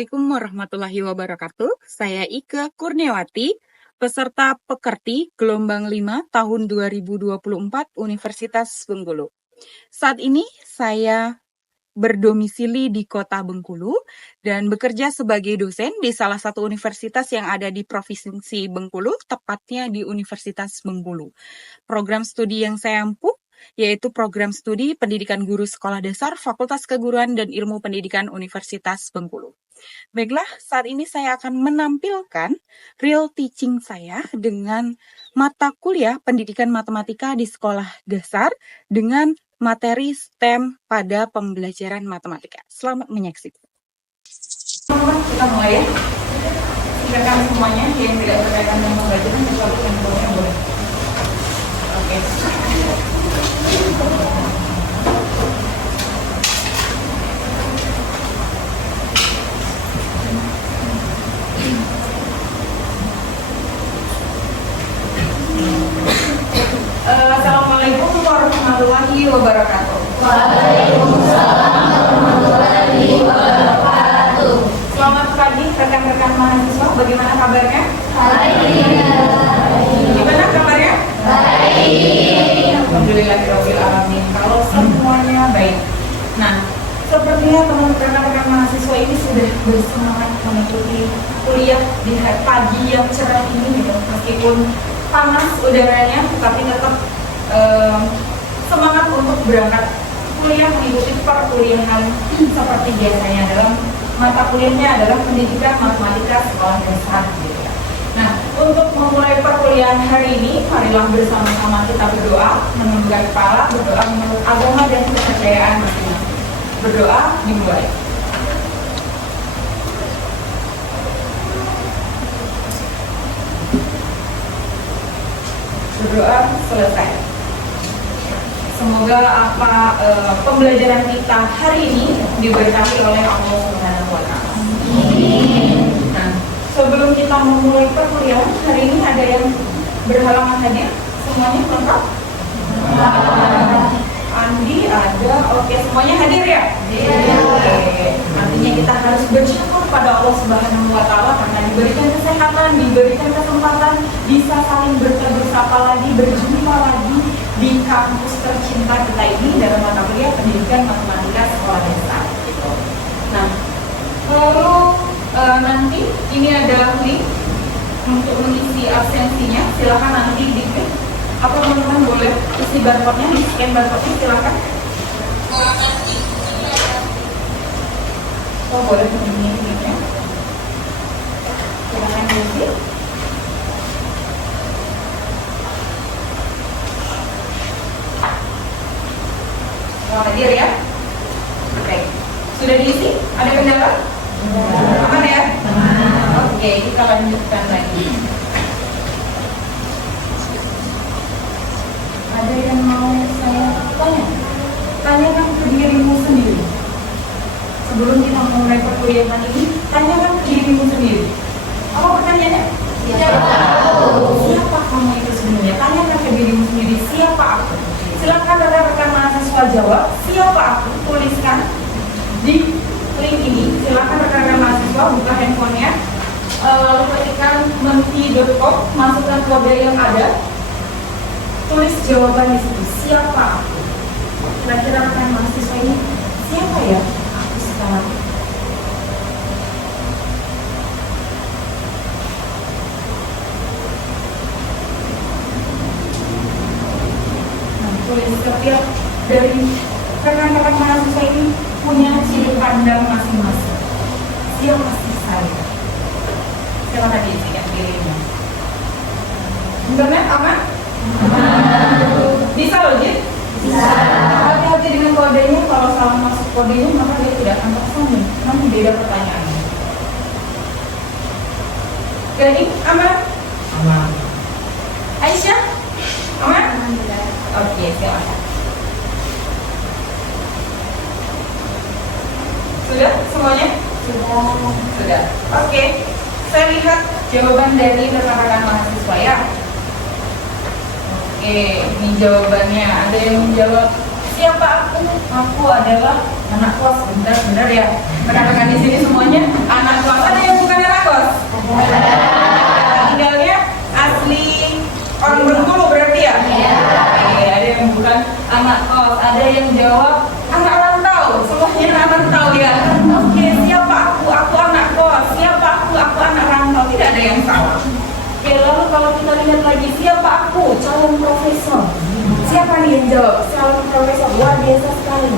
Assalamualaikum warahmatullahi wabarakatuh. Saya Ike Kurniawati, peserta Pekerti gelombang 5 tahun 2024 Universitas Bengkulu. Saat ini saya berdomisili di Kota Bengkulu dan bekerja sebagai dosen di salah satu universitas yang ada di Provinsi Bengkulu, tepatnya di Universitas Bengkulu. Program studi yang saya ampuh yaitu program studi Pendidikan Guru Sekolah Dasar Fakultas Keguruan dan Ilmu Pendidikan Universitas Bengkulu. Baiklah, saat ini saya akan menampilkan real teaching saya dengan mata kuliah Pendidikan Matematika di Sekolah Dasar dengan materi STEM pada pembelajaran matematika. Selamat menyaksikan. Kita mulai ya. Silakan semuanya yang tidak berkaitan dengan pembelajaran sesuatu yang boleh. Oke. Assalamualaikum warahmatullahi wabarakatuh. Waalaikumsalam warahmatullahi wabarakatuh. Selamat pagi rekan-rekan mahasiswa. Bagaimana kabarnya? Baik. Gimana kabarnya? Baik. Alhamdulillahirabbil alamin. Kalau semuanya baik. Nah, sepertinya teman-teman rekan mahasiswa ini sudah bersemangat mengikuti kuliah di hari pagi yang cerah ini gitu. Meskipun panas udaranya, tapi tetap semangat untuk berangkat kuliah mengikuti perkuliahan seperti biasanya. Dalam mata kuliahnya adalah Pendidikan Matematika Sekolah Dasar gitu ya. Nah, untuk memulai perkuliahan hari ini, marilah bersama-sama kita berdoa, menundukkan kepala, berdoa menurut agama dan kepercayaan masing-masing. Berdoa dimulai. Berdoa selesai. Semoga pembelajaran kita hari ini diberkahi oleh Allah Subhanahu wa Ta'ala. Nah, sebelum kita memulai perkuliahan hari ini, ada yang berhalangan hadir? Semuanya lengkap? Andi ada, oke, semuanya hadir ya? Oke. Artinya kita harus bersyukur pada Allah Subhanahu wa Ta'ala karena diberikan kesehatan, diberikan kesempatan bisa saling bertemu lagi, berjumpa lagi di kampus tercinta kita ini dalam mata kuliah Pendidikan Matematika Sekolah Dasar. Nah, lalu nanti ini ada link untuk mengisi absensinya. Silakan nanti diklik. Apa teman-teman boleh isi barcode-nya, di scan barcode-nya, silakan. Oh, boleh begini linknya. Silakan diisi. Selamat hadir ya. Oke, sudah diisi? Ada kendala? Aman ya? Oke, kita lanjutkan lagi. Ada yang mau saya tanya? Tanyakan ke dirimu sendiri. Sebelum kita memulai perkuliahan ini, tanyakan ke dirimu sendiri. Apa pertanyaannya? Siapa kamu itu sebenarnya? Tanyakan ke dirimu sendiri, siapa aku? Silakan rekan-rekan mahasiswa jawab, siapa aku? Tuliskan di link ini. Silakan rekan-rekan mahasiswa buka handphonenya, lalu ketikkan menti.com, masukkan kode yang ada, tulis jawaban di situ. Siapa aku? Kira-kira rekan mahasiswa ini siapa ya aku sekarang? Setiap dari rekan-rekan mahasiswa ini punya sudut pandang masing-masing. Siapa sih saya? Silakan diisikan dirinya. Internet aman? Bisa loh, Jin? Bisa. Hati-hati dengan kodenya. Kalau salah masuk kodenya maka dia tidak akan tersambung. Nanti beda pertanyaannya. Jadi aman? Aman. Aisyah? Aman? Oke, silakan. Sudah semuanya? Sudah. Oke. Saya lihat jawaban dari rekan-rekan mahasiswa ya. Oke, ini jawabannya. Ada yang menjawab, siapa aku? Aku adalah Anak kos, bener ya. Rekan-rekan di sini semuanya anak kos. Ada yang bukan anak kos? Tinggalnya asli orang Bengkulu berarti ya? Iya. Ada yang bukan anak kos, ada yang jawab anak rantau. Semuanya anak rantau ya. Oke, siapa aku? Aku anak kos. Siapa aku? Aku anak rantau. Tidak ada yang salah. Oke, lalu kalau kita lihat lagi, siapa aku? Calon profesor. Siapa nih yang jawab? Calon profesor. Luar biasa sekali.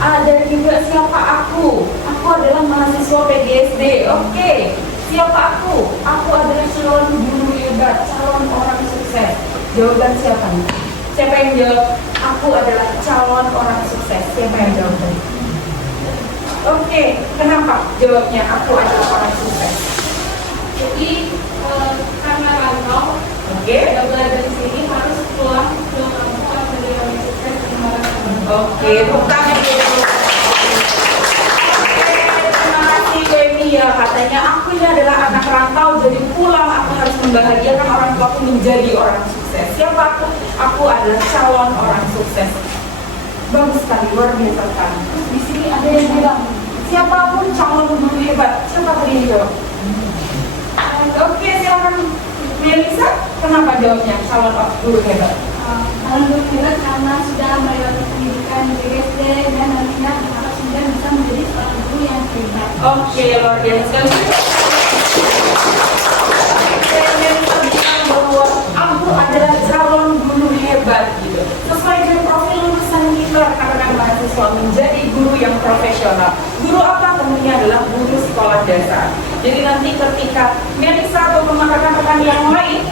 Ada juga siapa aku? Aku adalah mahasiswa PGSD. Oke. Siapa aku? Aku adalah calon guru hebat, calon orang sukses. Jawaban siapa nih? Siapa yang jawab? Aku adalah calon orang sukses. Siapa yang jawab tadi? Oke. Kenapa jawabnya aku adalah orang sukses? Jadi karena rantau, belajar di sini harus pulang ke kampung dari orang sukses di mana-mana. Oke, tepuk tangan dulu. Terima kasih Wemi ya, katanya aku ini adalah anak rantau, jadi pulang aku harus membahagiakan orang tuaku menjadi orang sukses. Siapa aku? Aku adalah calon orang sukses. Bagus sekali, luar biasa sekali. Terus di sini ada yang bilang, siapapun calon guru hebat. Siapa tadi yang jawab? Oke, silakan Melisa. Kenapa jawabnya calon guru hebat? Kalau guru hebat karena sudah melewati pendidikan di BSD dan nantinya harus sudah bisa menjadi seorang guru yang hebat. Oke, luar biasa sekali. Saya Melisa bilang bahwa aku adalah calon guru hebat gitu. Sesuai dengan profil lulusan kita, karena mahasiswa menjadi guru yang profesional. Guru apa? Tentunya adalah guru sekolah dasar. Jadi nanti ketika Melisa atau rekan-rekan yang lain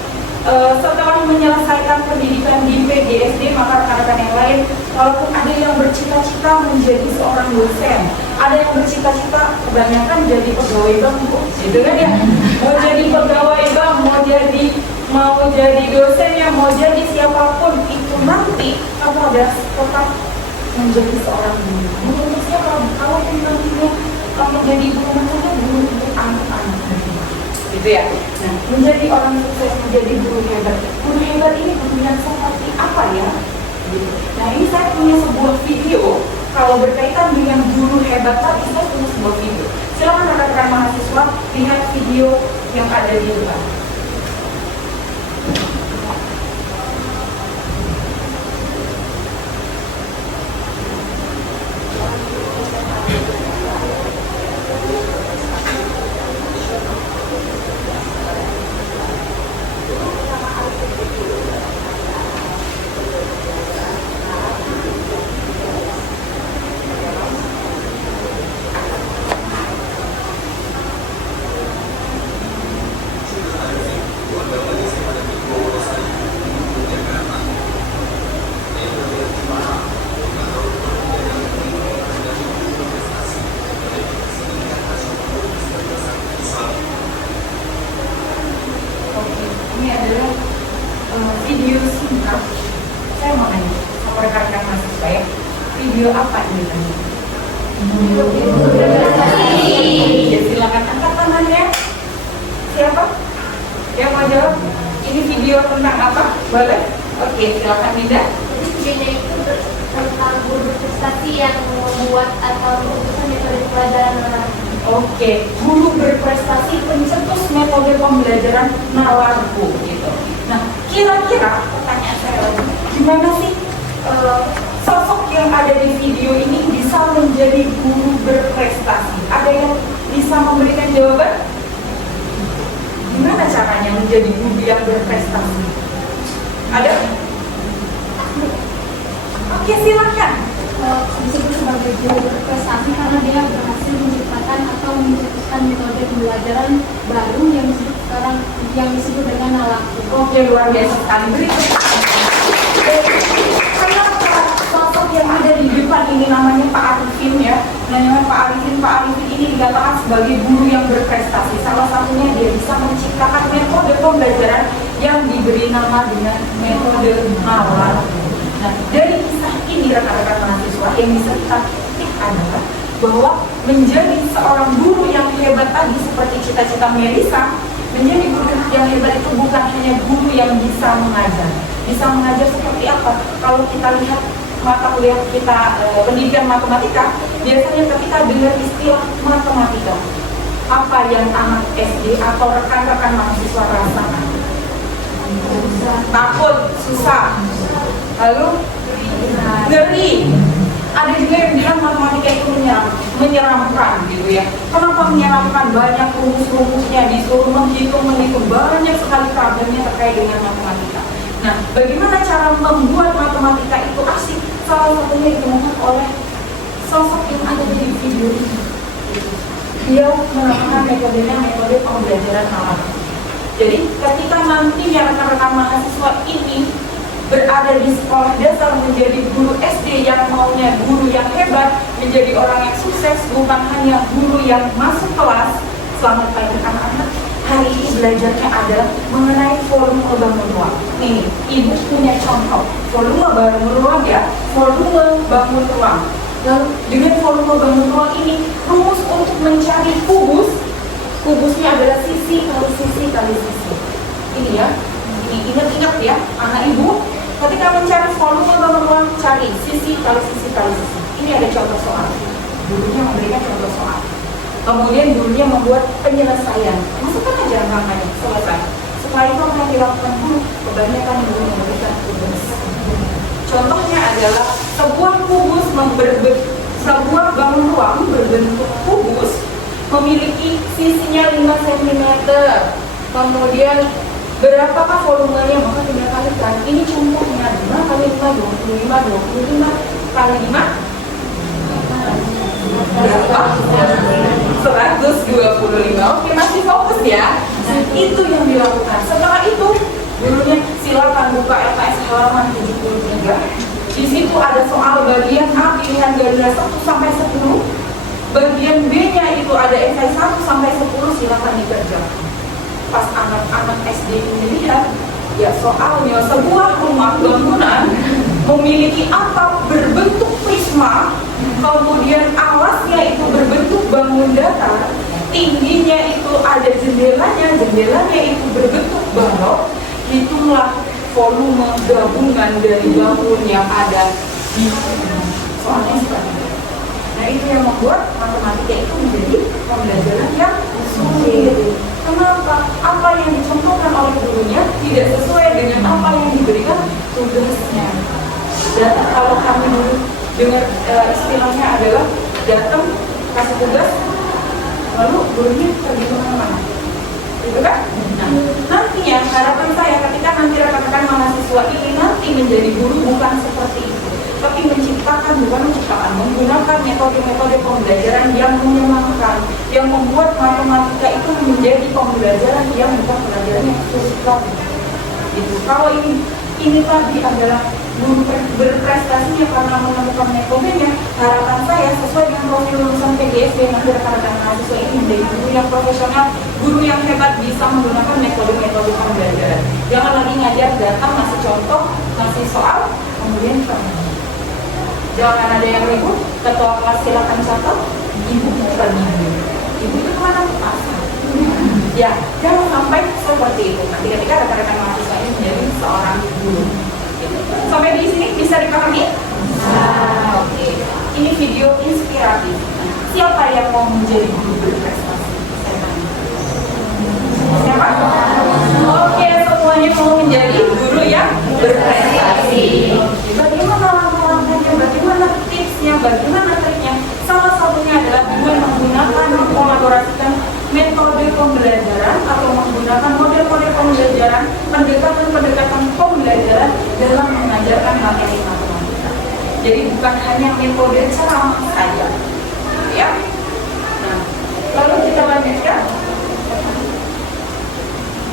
setelah menyelesaikan pendidikan di PGSD, maka rekan-rekan yang lain, walaupun ada yang bercita-cita menjadi seorang dosen, ada yang bercita-cita kebanyakan jadi pegawai bank, gitu kan ya? Mau jadi pegawai bank, mau jadi dosen ya, mau jadi siapapun itu nanti kamu ada tetap menjadi seorang guru. Guru untuk siapa? Kalau nantinya kamu jadi guru, nantinya guru untuk anak-anak gitu ya. Nah, menjadi orang sukses, menjadi guru hebat. Guru hebat ini punya seperti apa ya? Gitu. Nah, ini saya punya sebuah video. Kalau berkaitan dengan guru hebat tadi, saya punya sebuah video. Silakan rekan-rekan mahasiswa lihat video yang ada di depan. Ini adalah video singkat. Saya mau nanya sama rekan-rekan mahasiswa ya, video apa ini tadi? Ya, silakan angkat tangannya. Siapa? Yang mau jawab? Ini video tentang apa? Boleh? Oke, silakan Linda. Videonya itu tentang guru berprestasi yang membuat atau memutuskan metode pelajaran anak. Oke, guru berprestasi pencetus metode pembelajaran nalarku gitu. Nah, kira-kira pertanyaan saya lagi, gimana sih sosok yang ada di video ini bisa menjadi guru berprestasi? Ada yang bisa memberikan jawaban? Gimana caranya menjadi guru yang berprestasi? Ada? Oke, silakan. Disebut sebagai guru berprestasi karena dia berhasil menciptakan atau mencetuskan metode pembelajaran baru yang disebut dengan nalarku. Oke, luar biasa sekali. Berikut. Kenapa sosok yang ada di depan ini namanya Pak Arifin ya? Namanya Pak Arifin ini dikatakan sebagai guru yang berprestasi. Salah satunya dia bisa menciptakan metode pembelajaran yang diberi nama dengan metode nalarku. Nah, dari kisah ini rekan-rekan mahasiswa yang bisa kita petik adalah bahwa menjadi seorang guru yang hebat tadi seperti cita-cita Melisa, menjadi guru yang hebat itu bukan hanya guru yang bisa mengajar. Bisa mengajar seperti apa? Kalau kita lihat mata kuliah kita pendidikan matematika, biasanya ketika dengar istilah matematika, apa yang anak SD atau rekan-rekan mahasiswa rasakan? Takut, susah, lalu ngeri. Ada juga yang bilang matematika itu menyeramkan gitu ya. Kenapa menyeramkan? Banyak rumus-rumusnya, disuruh menghitung banyak sekali problemnya terkait dengan matematika. Nah, bagaimana cara membuat matematika itu asik? Salah satunya ditemukan oleh sosok yang ada di video ini. Dia menerapkan metode pembelajaran alam. Jadi ketika nantinya rekan-rekan mahasiswa ini berada di sekolah dasar menjadi guru SD yang maunya guru yang hebat, menjadi orang yang sukses, bukan hanya guru yang masuk kelas. Selamat pagi anak-anak. Hari ini belajarnya adalah mengenai volume bangun ruang. Nih, ibu punya contoh volume bangun ruang ya, volume bangun ruang. Lalu dengan volume bangun ruang ini, rumus untuk mencari kubusnya adalah sisi kali sisi kali sisi. Ini ya, ini ingat-ingat ya, anak ibu. Ketika mencari volume bangun ruang, cari sisi kali sisi kali sisi. Ini ada contoh soal. Gurunya memberikan contoh soal. Kemudian gurunya membuat penyelesaian. Masukkan aja angkanya, selesai. Setelah itu apa yang dilakukan guru? Kebanyakan guru memberikan kubus. Contohnya adalah sebuah sebuah bangun ruang berbentuk kubus memiliki sisinya 5 cm. Kemudian berapakah volumenya? Maka tinggal kalikan. Ini contohnya 5 kali 5, 25, 25 kali 5 berapa? 125. Oke, masih fokus ya. Nah, itu yang dilakukan. Setelah itu, gurunya silakan buka LKS halaman 73. Di situ ada soal bagian A pilihan ganda 1 sampai 10. Bagian B-nya itu ada esai 1 sampai 10, silakan dikerjakan. Pas anak-anak SD ini lihat, ya soalnya sebuah rumah bangunan memiliki atap berbentuk prisma, kemudian alasnya itu berbentuk bangun datar, tingginya itu ada jendelanya itu berbentuk balok. Hitunglah volume gabungan dari bangun yang ada di soalnya seperti itu. Nah, itu yang membuat matematika itu menjadi pembelajaran yang sulit. Kenapa? Apa yang dicontohkan oleh gurunya tidak sesuai dengan apa yang diberikan tugasnya. Dan kalau kami dulu dengar istilahnya adalah datang kasih tugas, lalu gurunya pergi kemana-mana, gitu kan? Nah, nantinya harapan saya ketika nanti rekan-rekan mahasiswa ini nanti menjadi guru bukan seperti itu, tapi menggunakan metode-metode pembelajaran yang menyenangkan, yang membuat matematika itu menjadi pembelajaran yang bukan pelajaran yang suka. Gitu. Kalau ini tadi adalah guru berprestasinya karena menemukan metodenya, harapan saya sesuai dengan profil lulusan PGSD nanti rekan-rekan mahasiswa ini menjadi guru yang profesional, guru yang hebat, bisa menggunakan metode-metode pembelajaran. Jangan lagi ngajar datang ngasih contoh, ngasih soal, kemudian jangan ada yang ribut, ketua kelas silakan catat, ibu pergi. Ibu itu kemana? Pasar. Ya, jangan sampai seperti itu. Nanti ketika rekan-rekan mahasiswa ini menjadi seorang guru. Sampai di sini bisa dipahami? Oke. Ini video inspiratif. Siapa yang mau menjadi guru berprestasi? Siapa? Oke, semuanya mau menjadi guru yang berprestasi. Bagaimana langkah-langkahnya? Bagaimana tipsnya? Bagaimana triknya? Salah satunya adalah dengan menggunakan mengkolaborasikan metode pembelajaran atau menggunakan model-model pembelajaran, pendekatan-pendekatan pembelajaran dalam mengajarkan materi matematika. Jadi bukan hanya metode ceramah saja, ya. Nah, lalu kita lanjutkan.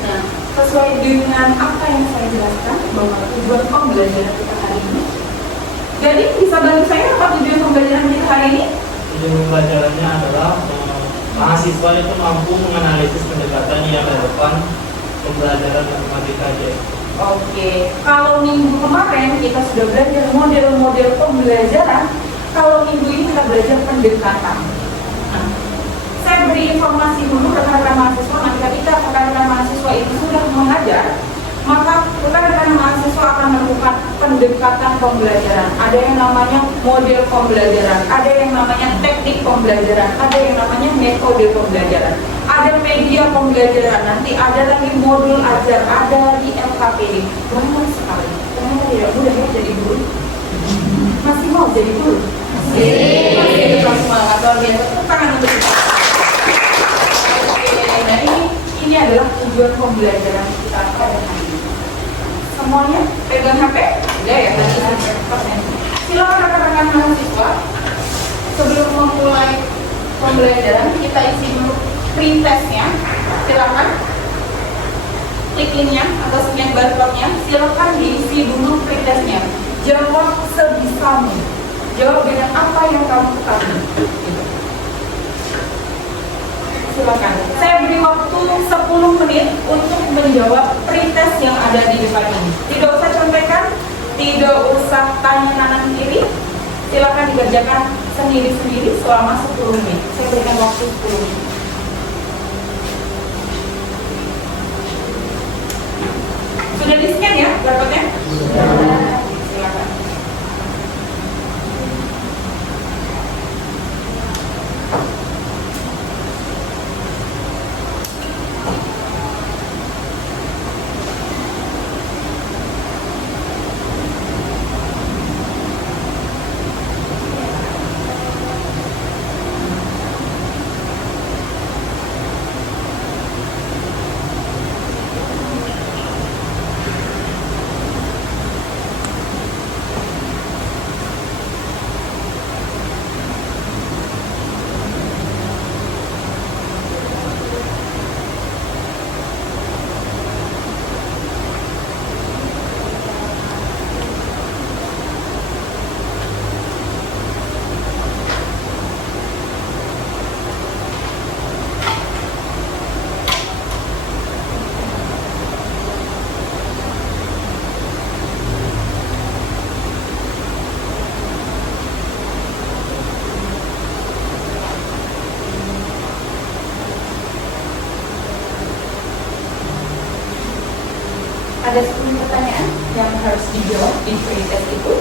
Nah, sesuai dengan apa yang saya jelaskan bahwa tujuan pembelajaran kita hari ini. Jadi bisa bantu saya apa tujuan pembelajaran kita hari ini? Tujuan pembelajarannya adalah mahasiswa itu mampu menganalisis pendekatan yang relevan pembelajaran matematika aja. Oke, kalau minggu kemarin kita sudah belajar model-model pembelajaran, kalau minggu ini kita belajar pendekatan. Nah, saya beri informasi dulu rekan-rekan mahasiswa, nanti ketika rekan-rekan mahasiswa itu sudah mengajar, maka rekan-rekan mahasiswa akan menemukan pendekatan pembelajaran. Ada yang namanya model pembelajaran, ada yang namanya teknik pembelajaran, ada yang namanya metode pembelajaran, ada media pembelajaran, nanti ada lagi modul ajar, ada di LKPD. Banyak sekali. Ternyata tidak mudah ya jadi guru. Masih mau jadi guru? Masih kita semangat luar biasa. Tepuk tangan untuk kita. Oke, nah ini adalah tujuan pembelajaran kita pada hari ini. Semuanya pegang HP? Udah ya, tadi persen. Silakan rekan-rekan mahasiswa, sebelum memulai pembelajaran kita isi dulu pretestnya. Silakan klik linknya atau scan barcode-nya. Silakan diisi dulu pretestnya. Jawab sebisamu. Jawab dengan apa yang kamu ketahui. Silakan. Saya beri waktu 10 menit untuk menjawab pretest yang ada di depan ini. Tidak usah contekan, tidak usah tanya kanan kiri. Silakan dikerjakan sendiri-sendiri selama 10 menit. Saya berikan waktu 10 menit. Sudah di-scan ya barcode-nya? Silakan. Ada 10 pertanyaan yang harus dijawab di pretest itu.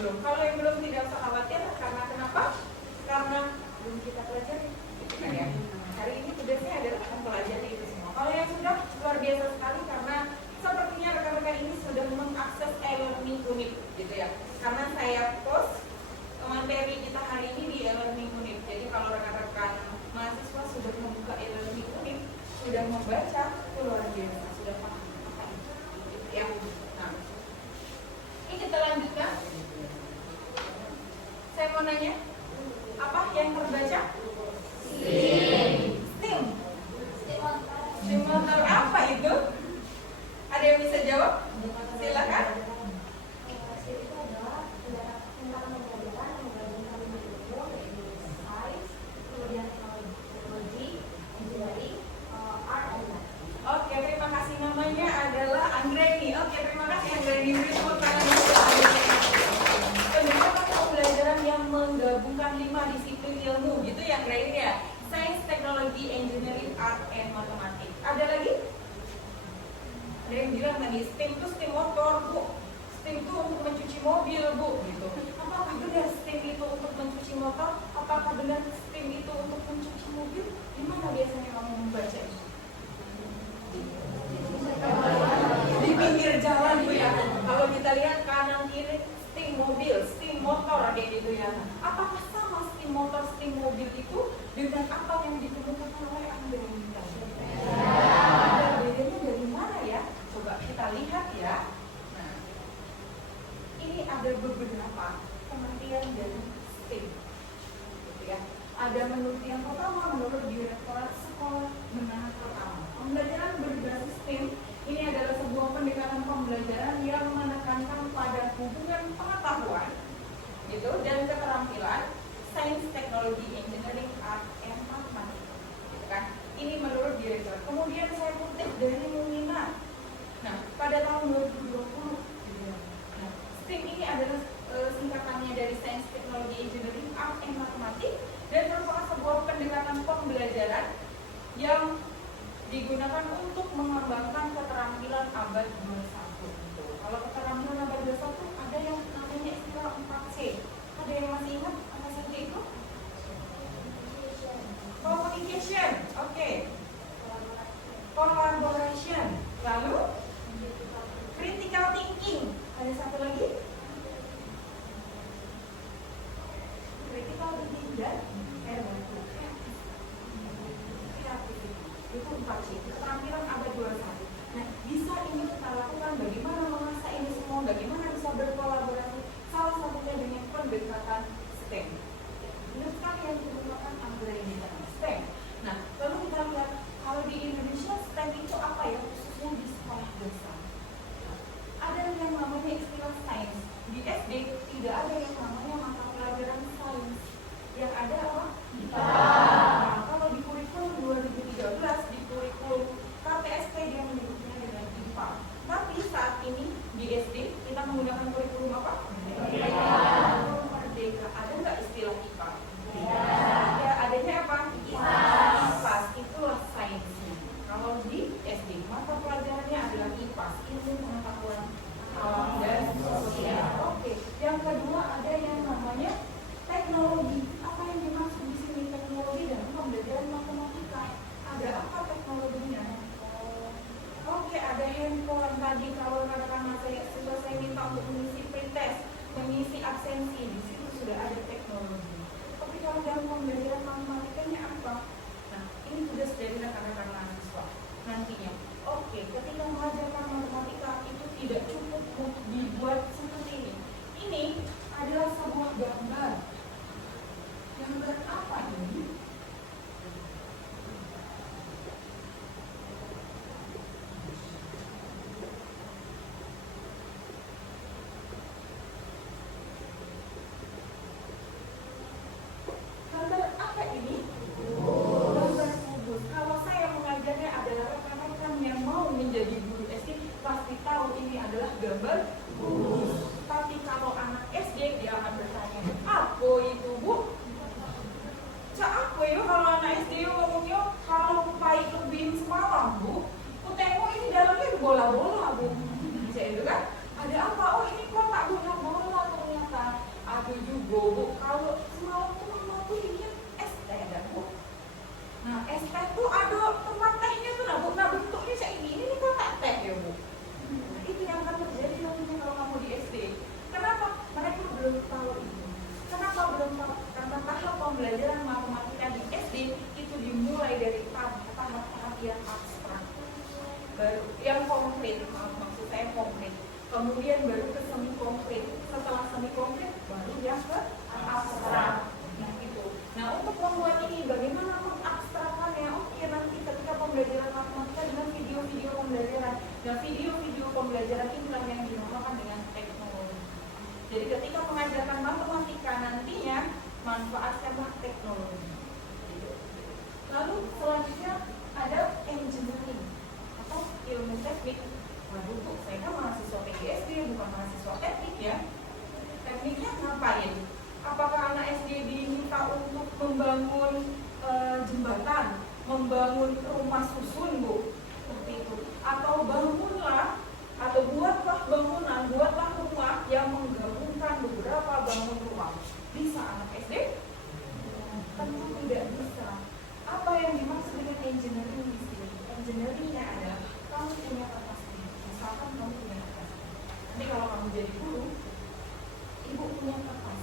belum? Kalau yang belum tidak usah khawatir, karena kenapa? Karena belum kita pelajari, gitu kan ya. Hari ini tugasnya adalah mempelajari itu semua. Kalau yang sudah, luar biasa sekali karena sepertinya rekan-rekan ini sudah mengakses e-learning unit, gitu ya. Karena saya post materi kita hari ini di e-learning unit. Jadi kalau rekan-rekan mahasiswa sudah membuka e-learning unit, sudah membaca, itu luar biasa, sudah paham apa itu, gitu ya. Nah, ini kita lanjutkan. Saya mau nanya, apa yang terbaca? Steam. Steam motor apa itu? Ada yang bisa jawab? Silakan. Oke, terima kasih. Namanya adalah Anggreni. Oke, terima kasih Anggreni. Beri tepuk tangan untuk Anggreni. Pendekatan pembelajaran yang menggabungkan 5 disiplin ilmu, gitu ya Anggreni ya. Sains, teknologi, engineering, art, and matematik. Ada lagi? Ada yang bilang tadi STEM itu STEM motor, Bu. STEM itu untuk mencuci mobil, Bu. Gitu. Apakah benar STEM itu untuk mencuci motor? Apakah benar STEM itu untuk mencuci mobil? Gimana biasanya kamu membaca itu? Di pinggir jalan, Bu ya. Kalau kita lihat kanan kiri STEM mobil, STEM motor kayak gitu ya. Apakah sama STEM motor, STEM mobil itu dengan apa yang ditemukan oleh Anggreni tadi? Ada bedanya dari mana ya? Coba kita lihat ya. Nah, ini ada beberapa pengertian dari STEM, gitu ya. Ada menurut yang pertama, menurut Direktorat Sekolah Menengah Pertama. Pembelajaran berbasis STEM ini adalah sebuah pendekatan pembelajaran yang menekankan pada hubungan pengetahuan, gitu, dan keterampilan sains, teknologi, engineering, art, and matematik, gitu kan? Ini menurut Direktorat. Kemudian saya kutip dari Munina. Nah, pada tahun 2020, gitu ya. Nah, STEM ini adalah singkatannya dari sains, teknologi, engineering, art, and matematik, dan merupakan sebuah pendekatan pembelajaran yang digunakan untuk mengembangkan keterampilan abad 21. Gitu. Kalau keterampilan abad 21 ada yang namanya istilah 4C. Ada yang masih ingat apa saja itu? Communication, oke. Collaboration, lalu critical thinking. Ada satu lagi? Critical thinking dan itu 4C, keterampilan abad 21. Nah, bisa ini kita lakukan bagaimana mengasah ini semua, bagaimana bisa berkolaborasi, salah satunya dengan pendekatan STEM. Benar sekali yang digunakan Anggreni dalam STEM. Nah, lalu kita lihat kalau di Indonesia STEM itu apa ya, khususnya di sekolah dasar. Ada yang namanya istilah sains. Di SD tidak ada yang namanya mata pelajaran sains. Yang ada apa? Nah, kalau di kurikulum 2013, di kurikulum KTSP dia menyebutnya dengan IPA. Tapi saat ini di SD kita menggunakan kurikulum apa? Kurikulum Merdeka. Ada nggak istilah IPA? Ya, adanya apa? IPAS. Itulah sainsnya. Kalau di SD mata pelajarannya adalah IPAS, ilmu pengetahuan alam dan sosial. Oke. Yang kedua ada yang namanya teknologi. Apa yang dimaksud di sini teknologi dan pembelajaran matematika? Ada apa teknologinya? Oke, ada handphone tadi. Kalau katakan saya minta untuk mengisi pretest, mengisi absensi, di situ sudah ada teknologi. Tapi kalau dalam pembelajaran matematikanya apa? Nah, ini tugas dari rekan-rekan mahasiswa nantinya. Oke, ketika mengajarkan matematika itu tidak cukup dibuat seperti ini. Ini adalah sebuah gambar. Gambar apa ini? Gambar apa ini? pembelajaran matematika di SD itu dimulai dari tahap-tahap yang abstrak, baru yang konkret, maksud saya konkret, kemudian baru ke semi konkret, setelah semi konkret baru yang ke abstrak. Nah itu. Nah untuk membuat ini bagaimana mengabstrakannya? Oke, nanti ketika pembelajaran matematika dengan video-video pembelajaran. Nah video-video pembelajaran inilah yang dinamakan dengan teknologi. Jadi ketika mengajarkan matematika nantinya manfaatkanlah teknologi. Lalu selanjutnya ada engineering atau ilmu teknik. Waduh, saya kan mahasiswa PGSD bukan mahasiswa teknik ya. Tekniknya ngapain? Apakah anak SD diminta untuk membangun jembatan, membangun rumah susun, Bu? Seperti itu. Atau bangunlah, atau buatlah bangunan, buatlah rumah yang menggabungkan beberapa bangun rumah. Bisa anak SD? Tentu tidak bisa. Apa yang dimaksud dengan engineering di sini? Engineeringnya adalah kamu punya kapasitas. Misalkan kamu punya kapasitas. Nanti kalau kamu jadi guru, ibu punya kertas.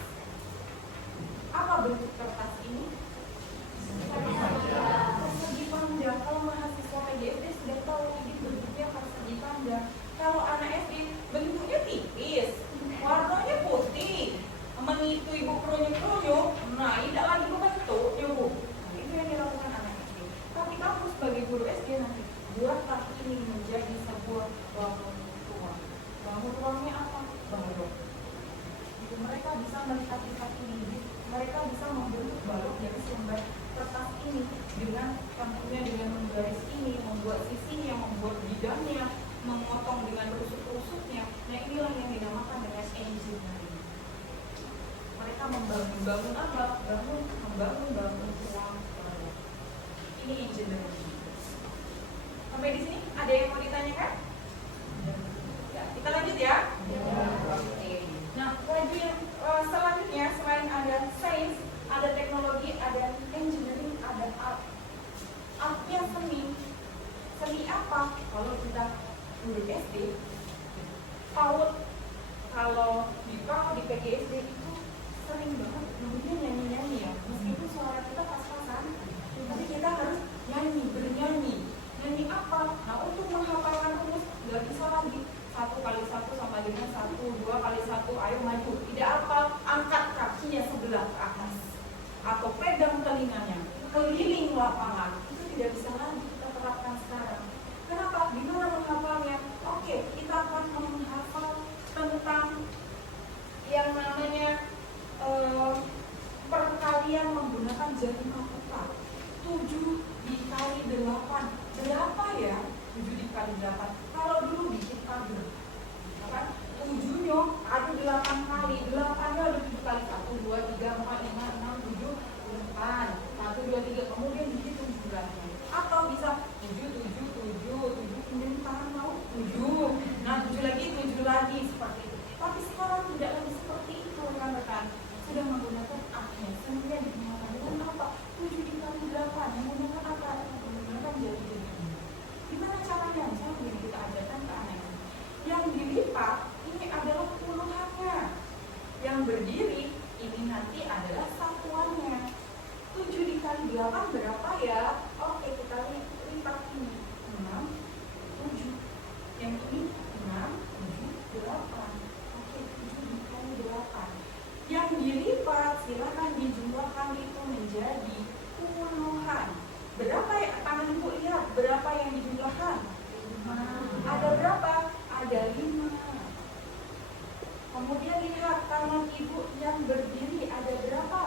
Apa bentuk kertas ini? Persegi panjang. Kalau mahasiswa PGSD sudah tahu ini bentuknya persegi panjang. Kalau anak SD bentuknya tipis, warnanya putih, menipu ibu kerunyuk-kerunyuk, nah tidak lagi membentuk, ya Bu. Nah, itu yang dilakukan anak SD. Tapi kamu sebagai guru SD nanti buatlah ini menjadi sebuah bangun ruang. Bangun ruangnya apa? Balok. Jadi mereka bisa melihat ini, mereka bisa membentuk balok dari sumber kertas ini dengan tentunya dengan menggaris ini, membuat sisinya, membuat bidangnya, memotong dengan rusuk-rusuknya. Nah inilah yang dinamakan dengan engineering. Mereka membangun apa? Membangun ruang. Ini engineering. Sampai di sini ada yang mau ditanyakan? Ya, kita lanjut ya. Oke. Nah, lagi yang selanjutnya selain ada sains, ada teknologi, ada engineering, ada art. Artnya seni. Seni apa? Kalau kita guru SD, PAUD, kalau di PGSD itu sering banget dulunya nyanyi-nyanyi ya. Meskipun suara kita pas-pasan, tapi kita harus bernyanyi. Nyanyi apa? Nah untuk menghafalkan rumus nggak bisa lagi 1 kali 1 sama dengan 1, 2 kali 1, ayo maju. Tidak apa, angkat kakinya sebelah ke atas atau pegang telinganya, keliling lapangan. Itu tidak bisa lagi kita terapkan sekarang. Kenapa? Gimana menghafalnya? Oke, kita akan menghafal tentang yang namanya perkalian menggunakan jari komputer. 7 dikali 8. Berapa ya? 7 dikali 8. Kalau dulu bikin pagar, kan? 7-nya ada 8 kali. 8-nya ada 7 kali 1, 2, 3, 4, 5, 6, 7, 8. 1, 2, 3. Kemudian dihitung jumlahnya. Atau bisa 7, 7, 7, kemudian tangan mau 7. Nah 7 lagi, 7 lagi. Seperti itu. Tapi sekarang tidak lagi seperti itu, rekan-rekan. Sudah menggunakan akhir. Sebenarnya digunakan dengan apa? 7 dikali 8. Menggunakan apa? Menggunakan jari-jari. Gimana caranya? Misalnya begini, kita ajarkan ke anak. Yang dilipat ini adalah puluhannya. Yang berdiri ini nanti adalah satuannya. 7 dikali 8 berapa ya? Oke, kita lipat ini 6, 7. Yang ini 6, 7, 8. Oke, 7 dikali 8. Yang dilipat silahkan dijumlahkan itu menjadi puluhan. Berapa ya? Tangan ibu lihat berapa yang dijumlahkan? 5. Ada berapa? Ada 5. Kemudian lihat tangan ibu yang berdiri ada berapa?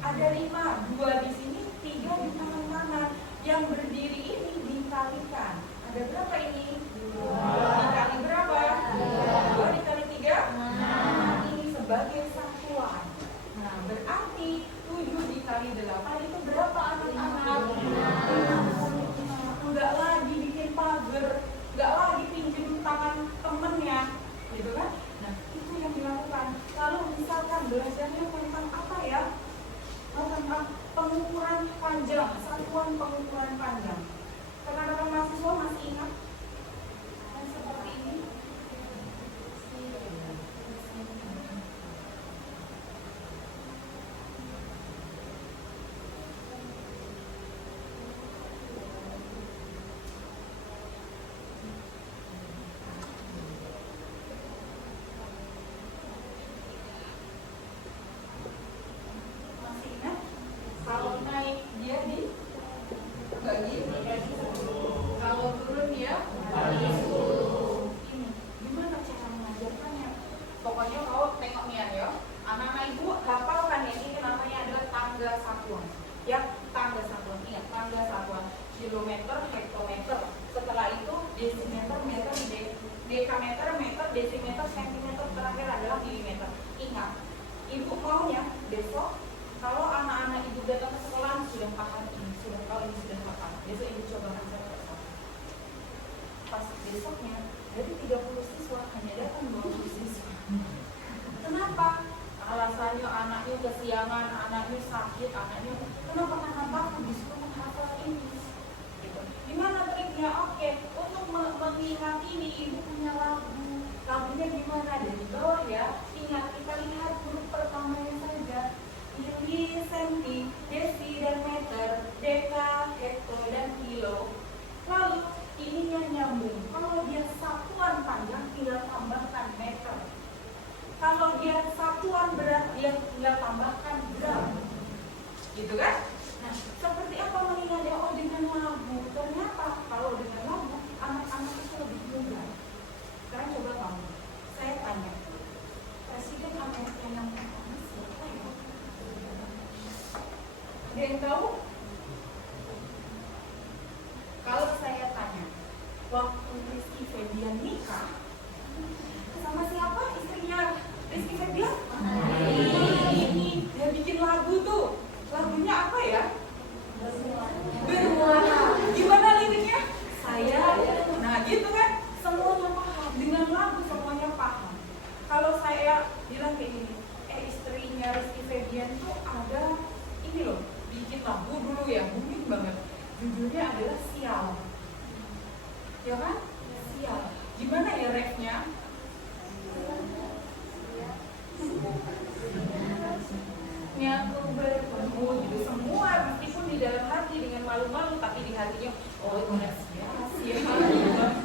Ada 5. 2 di sini, 3 di tangan kanan. Yang berdiri ini dikalikan. Ada berapa ini? 2 dikali berapa? 2 dikali 3? Ini sebagai satuan. Nah, berarti 7 dikali 8 itu berapa anak-anak? Enggak lagi bikin pagar, enggak lagi pinjam tangan temennya, gitu kan? Nah, itu yang dilakukan. Lalu misalkan belajarnya tentang apa ya? Tentang pengukuran panjang, satuan pengukuran panjang. Rekan-rekan mahasiswa masih ingat yang seperti ini? Anak-anak ibu hafalkan ya, ini namanya adalah tangga satuan. Ya, tangga satuan. Ingat, tangga satuan. Kilometer, hektometer. Setelah itu desimeter, meter, dekameter, meter, desimeter, sentimeter, terakhir adalah milimeter. Ingat, ibu maunya besok kalau anak-anak ibu datang ke sekolah sudah paham ini, sudah tahu ini, sudah hafal. Besok ibu cobakan satu-satu. Pas besoknya dari 30 siswa hanya datang 20 siswa. Kenapa? Alasannya anaknya kesiangan, anaknya sakit, anaknya kenapa? Karena takut disuruh menghafal ini. Gitu. Gimana triknya? Oke, untuk mengingat ini ibu punya lagu. Lagunya gimana? Dari bawah ya. Ingat, kita lihat huruf pertamanya saja. Mili, senti, desi dan meter, deka, hekto dan kilo. Lalu ininya nyambung. Kalau dia satuan panjang tinggal tambahkan meter. Kalau dia satuan berat dia tinggal tambahkan gram. Gitu kan? Nah, seperti apa mengingatnya? Oh, dengan lagu. Ternyata kalau dengan lagu anak-anak itu lebih mudah. Sekarang coba kamu. Saya tanya. Presiden Amerika yang pertama siapa ya? Ada yang tahu? Kalau saya tanya, waktu Rizky Febian nikah sama siapa istrinya Rizky Febian? Ini dia bikin lagu tuh. Lagunya apa ya? Berwarna. Gimana liriknya? Saya. Nah gitu kan? Semuanya paham. Dengan lagu semuanya paham. Kalau saya bilang kayak gini, istrinya Rizky Febian tuh ada ini loh, bikin lagu dulu ya, booming banget. Judulnya adalah Sial. Ya kan? Sial. Gimana ya refnya? Nyatu bertemu gitu semua, meskipun di dalam hati dengan malu-malu, tapi di hatinya oh itu sia-sia.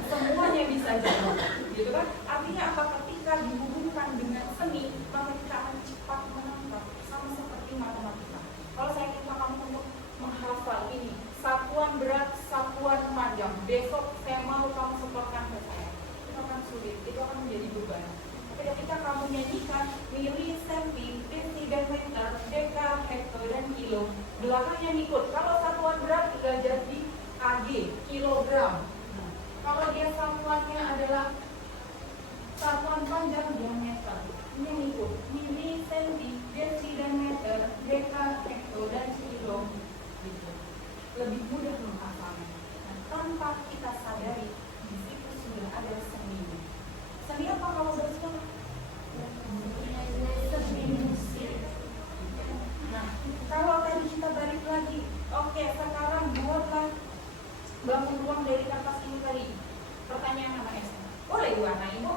Semuanya bisa jadi, gitu kan? Artinya apa? Ketika dihubungkan dengan seni, maka kita akan cepat menangkap, sama seperti matematika. Kalau saya minta kamu untuk menghafal ini, satuan berat, satuan panjang, besok saya mau kamu setorkan ke saya, itu akan sulit, itu akan menjadi beban. Tapi ketika kamu nyanyikan mili, senti, desi, dan meter, deka, hekto, dan kilo, belakangnya ngikut. Kalau satuan berat tinggal jadi kg, kilogram. Kalau dia satuannya adalah satuan panjang, dia meter. Ini ngikut mili, senti, desi, dan meter, deka, hekto, dan kilo. Gitu. Lebih mudah menghafalnya. Nah, tanpa kita sadari, di situ sudah ada seni. Seni apa kalau udah sekolah? Seni musik. Nah, kalau tadi kita balik lagi, oke, sekarang buatlah bangun ruang dari kertas ini tadi. Pertanyaan nama SMA. Boleh diwarnai, Bu?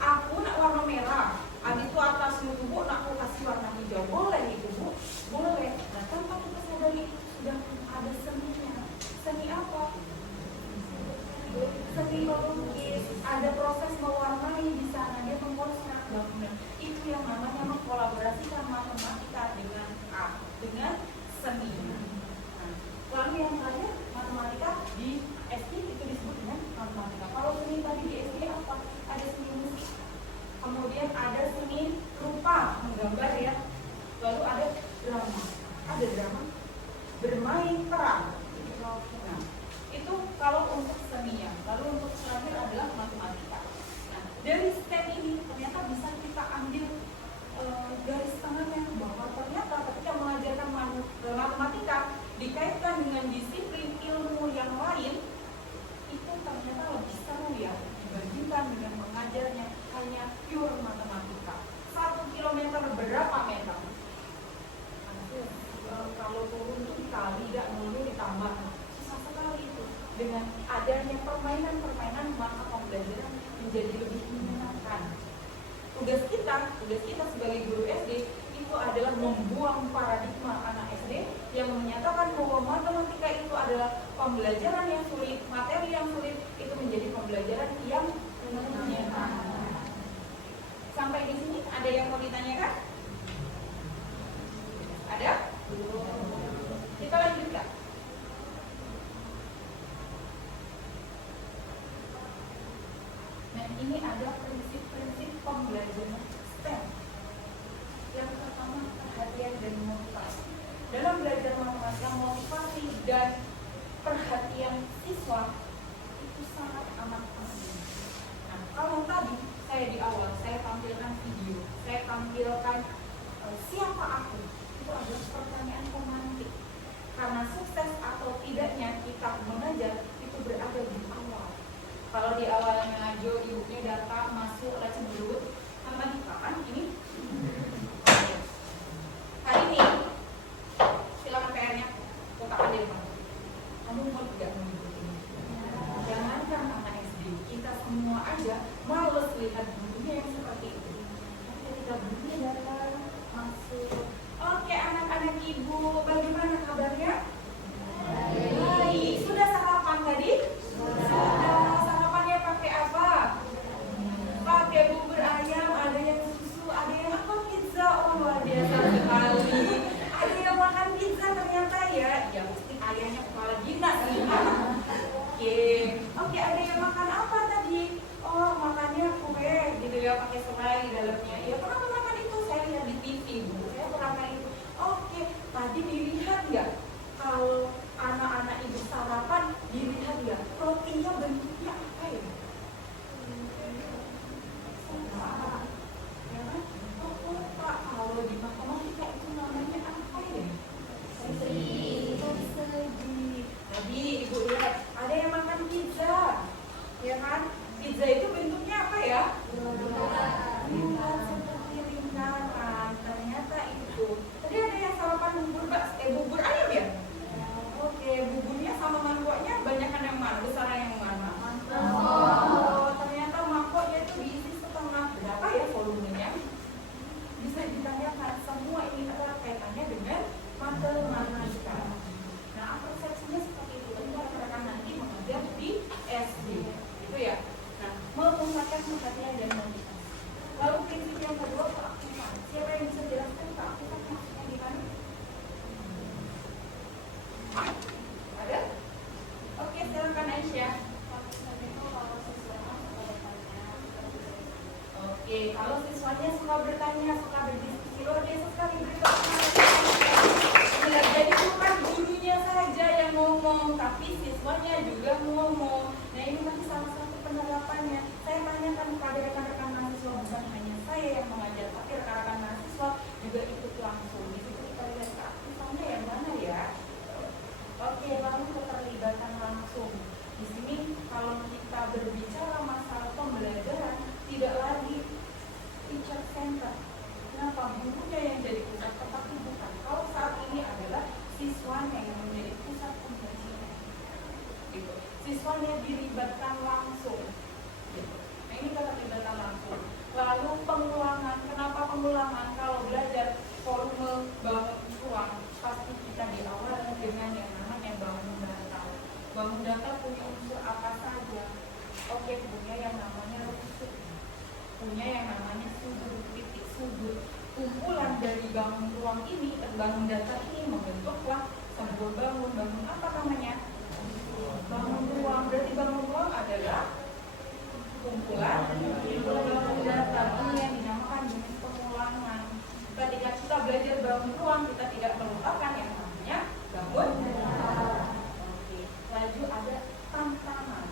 Aku nak warna merah. Habis itu atas Bu nak aku kasih warna hijau. Boleh itu, Bu? Boleh. Nah, tanpa kita sadari sudah ada seninya. Seni apa? Seni melukis, ada proses mewarnai di sana, dia mengkonsep bangunan. Itu yang namanya mengkolaborasikan matematika dengan seni. Nah, lalu yang terakhir matematika di SD itu disebut dengan matematika. Kalau seni tadi di SD apa? Ada seni musik, kemudian ada seni rupa menggambar ya, lalu ada drama, bermain peran. Nah, itu kalau untuk seninya. Lalu untuk terakhir adalah matematika. Nah, dari STEM ini ternyata bisa kita ambil garis tengahnya bahwa ternyata ketika mengajarkan matematika dikaitkan dengan disiplin ilmu yang lain, itu ternyata lebih seru ya dibandingkan dengan mengajarnya hanya pure matematika. 1 kilometer berapa meter? Kalau turun itu dikali, tidak nulu ditambah. Sekali itu dengan adanya permainan-permainan maka pembelajaran menjadi lebih menyenangkan. Tugas kita sebagai guru SD itu adalah membuang paradigma anak SD yang menyatakan bahwa matematika itu adalah pembelajaran yang sulit, materi yang sulit itu menjadi pembelajaran yang menyenangkan. Sampai di sini ada yang mau ditanyakan? Ada? Kita lanjutkan. Nah, ini ada prinsip-prinsip pembelajaran STEM. video. Saya tampilkan siapa aku. Itu adalah pertanyaan pemantik. Karena sukses atau tidaknya kita mengajar itu berada di awal. Kalau di awalnya Jo ibunya datang masuk cemberut, sama di kapan ini? Hari ini silakan PR-nya letakkan di depan. Kamu mau tidak mengikuti ini? Jangankan anak SD, kita semua aja males lihat gurunya yang seperti itu. Tapi ketika gurunya datang masuk, oke anak-anak ibu, bagaimana kabarnya? Baik. Sudah sarapan tadi? Sudah. Sarapannya pakai apa? Pakai bubur ayam, ada yang susu, ada yang apa pizza. Oh luar biasa sekali. Ada yang makan pizza ternyata ya. Ya pasti ayahnya kepala jinak sih. Oke, ada yang makan apa tadi? Oh makannya kue gitu ya, pakai selai di dalamnya. Ya kenapa makan itu? Saya lihat di TV, Bu. Saya pernah makan itu. Oke, tadi dilihat nggak? Kalau anak-anak ibu sarapan, dilihat nggak? Rotinya bentuknya apa ya? Ya kan? Oh, kotak. Kalau di matematika itu namanya apa ya? Segi. Tadi ibu lihat ada yang makan pizza, ya kan? Pizza itu bentuknya apa ya? Bukan seperti lingkaran. Ternyata itu. Tadi ada yang sarapan bubur ayam ya? Oke, buburnya sama mangkoknya banyakan yang mana? Besaran yang mana? Oh, ternyata mangkoknya itu diisi setengah. Berapa ya volumenya? Bisa ditanyakan. Semua ini adalah kaitannya dengan matematika. Nah, persepsinya seperti itu. Tentu rekan-rekan nanti mengajar di SD, itu ya. Nah, memusatkan perhatian dan motivasi. Lalu prinsip yang kedua, keaktifan. Siapa yang bisa jelaskan keaktifan maksudnya di mana? Ada? Oke, silakan Aisyah. Oke, kalau siswanya suka bertanya, suka berdiskusi, luar biasa sekali. Jadi bukan gurunya saja yang ngomong, tapi siswanya juga ngomong. Nah ini masih salah satu penerapannya. Saya tanyakan kepada rekan-rekan mahasiswa, bukan hanya saya yang mengajar, tapi rekan-rekan mahasiswa juga ikut langsung. Di situ kita lihat keaktifannya yang mana ya. Oke, lalu keterlibatan langsung. Di sini kalau kita berbicara masalah pembelajaran, tidak lagi teacher center. Kenapa? Gurunya yang jadi pusat, tetapi bukan. Kalau saat ini adalah siswanya yang menjadi pusat pembelajaran. Gitu. Siswanya dilibatkan langsung. Gitu. Nah ini keterlibatan langsung. Lalu pengulangan. Kenapa pengulangan? Kalau belajar volume bangun ruang, pasti kita diawali dengan yang namanya bangun data. Bangun data punya unsur apa saja? Oke, punya yang namanya rusuk, punya yang namanya sudut, titik sudut. Kumpulan dari bangun ruang ini, bangun data ini membentuklah sebuah bangun apa namanya? Bangun ruang. Berarti bangun ruang adalah kumpulan bangun data yang dinamakan jenis pengulangan. Ketika kita belajar bangun ruang, kita tidak melupakan yang namanya bangun data. Oke. Lalu ada tantangan.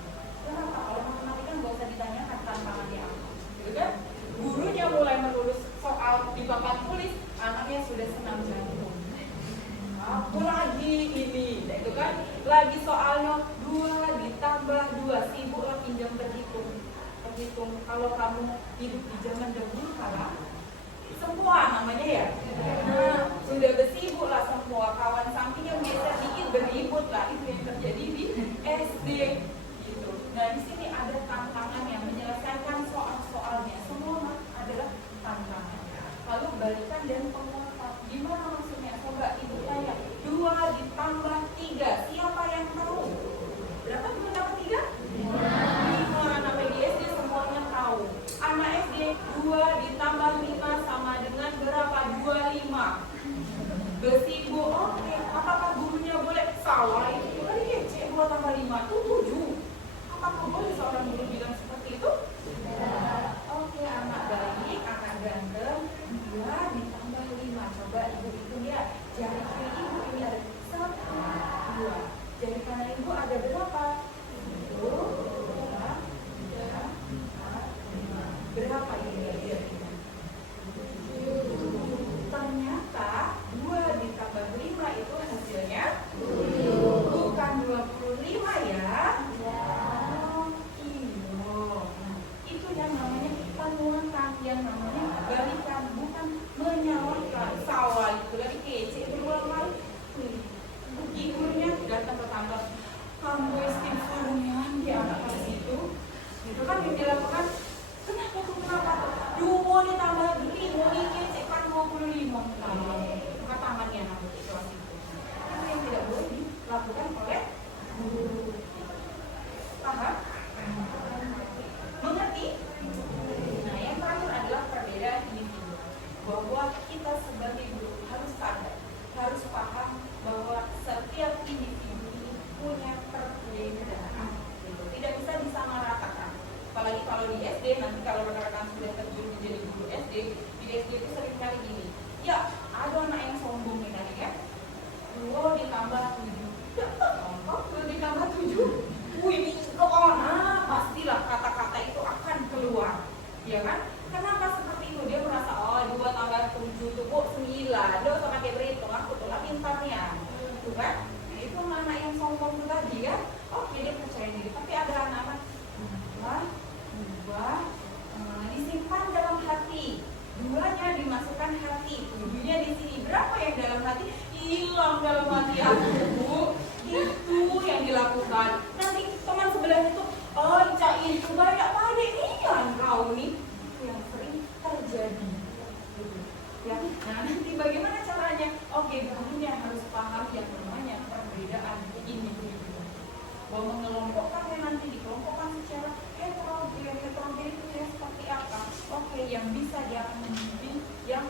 Kenapa? Kalau matematika nggak usah ditanyakan tantangannya apa, gitu kan? Gurunya mulai menulis soal di papan tulis, anaknya sudah senam jantung. Aku lagi ini, itu kan? Lagi soalnya 2 ditambah 2, sibuklah pinjam terhitung. Kalau kamu hidup di zaman dahulu kala, semua namanya ya. Nah, sudah bersibuk lah semua, kawan sampingnya biasa dikit beribut lah, itu yang terjadi di SD. Gitu. Nah di sini ada tantangan yang menyelesaikan soal-soalnya, semua adalah tantangan. Lalu balikan dan penguatan, gimana maksudnya? Coba ibu tanya, 2 ditambah 3, siapa yang tahu? Berapa 2 tambah 3? 5. Anak PGSD semuanya tahu. Anak SD 2 ditambah 5 sama dengan berapa? 25. Bersibuk, oke. Apakah gurunya boleh salah itu? Tadi kece 2 tambah 5 itu 7. Apakah boleh seorang guru bilang seperti itu? Oke, anak baik, anak ganteng, 2 ditambah 5. Coba ibu hitungnya mau ditambah beli, mau nyicil cekan 25 maka tangannya nanti kelas itu. Itu yang tidak boleh dilakukan oleh guru. Paham? Mengerti? Nah, yang terakhir adalah perbedaan individu. Bahwa kita sebagai guru harus sadar, harus paham bahwa setiap individu ini punya perbedaan. Gitu. Tidak bisa disamaratakan. Apalagi kalau di SD, nanti kalau rekan-rekan sudah terjun menjadi guru SD, di SD itu sering kali gini. Ya, ada anak yang sombong nih tadi ya. 2 ditambah 7. Ya, 2 ditambah 7. Wih, pastilah kata-kata itu akan keluar, ya kan? Kenapa seperti itu? Dia merasa, oh 2 tambah 7 itu kok 9. Dia usah pakai berhitung, aku tuh lah pintarnya, gitu kan? Nah, itu anak yang sombong itu tadi ya. Oke, dia percaya diri. Tapi ada anak-anak dua, disimpan dalam hati. 2-nya dimasukkan hati. 7-nya di sini. Berapa yang dalam hati? Hilang dalam hati aku. Itu yang dilakukan. Nanti teman sebelahnya itu, oh Ica itu banyak pandai iya kau nih. Itu yang sering terjadi. Ya, nah nanti bagaimana caranya? Oke, gurunya harus paham yang namanya perbedaan individu. Bahwa mengelompokkannya nanti dikelompokkan secara heterogen. Heterogen itu ya seperti apa? Oke, yang bisa dia akan menjadi yang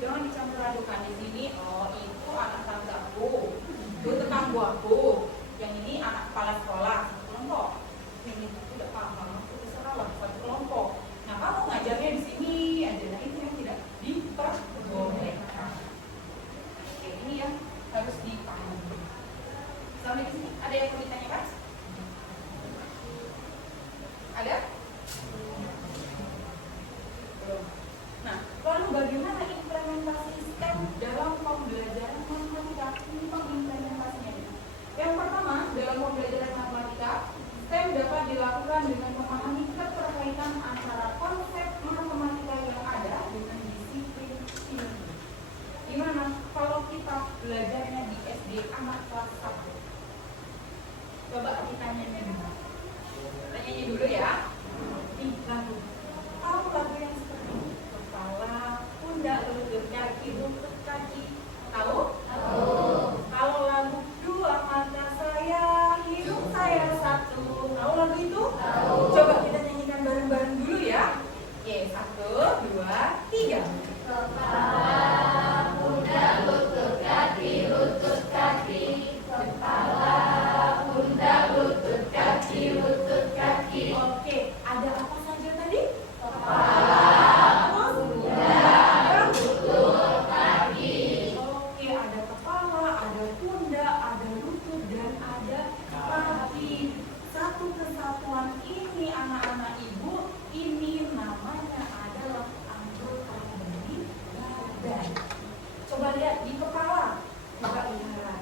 jangan dicampur adukan di sini. Oh, itu anak tanggaku. Itu tetanggu aku, yang ini anak kepala sekolah, satu kelompok. Ini tidak paham, itu terserah lah, satu kelompok. Nah, kamu ngajarnya di sini aja, nah itu yang tidak diperbolehkan. Oke, ini yang harus dipahami. Sampai di sini, ada yang mau ditanyakan? Ada? Belum. Nah, lalu bagaimana implementasi STEM dalam pembelajaran matematika? Ini pengimplementasinya. Yang pertama, dalam pembelajaran matematika, STEM dapat dilakukan dengan memahami keterkaitan antara konsep matematika yang ada dengan disiplin ilmu. Gimana kalau kita belajarnya di SD anak kelas 1? Coba ditanyanya dulu. Tanyanya dulu ya. Nih, lagu. Tahu lagu yang seperti ini? Kepala, pundak, lutut, kaki, lutut, kaki. Tahu? Tahu. Kalau lagu 2 mata saya, hidung saya 1. Tahu lagu itu? Tahu. Coba kita nyanyikan bareng-bareng dulu ya. Oke, 1, 2, 3. Kepala, pundak, lutut, kaki, lutut, kaki. Kepala, pundak, lutut, kaki, lutut, kaki. Oke, ada apa saja tadi? Kepala, pundak, lutut, kaki. Oke, ada kepala, ada pundak, ada lutut, dan ada kaki. Satu kesatuan ini anak-anak ibu, ini namanya adalah anggota dari badan. Coba lihat di kepala. Coba lihat.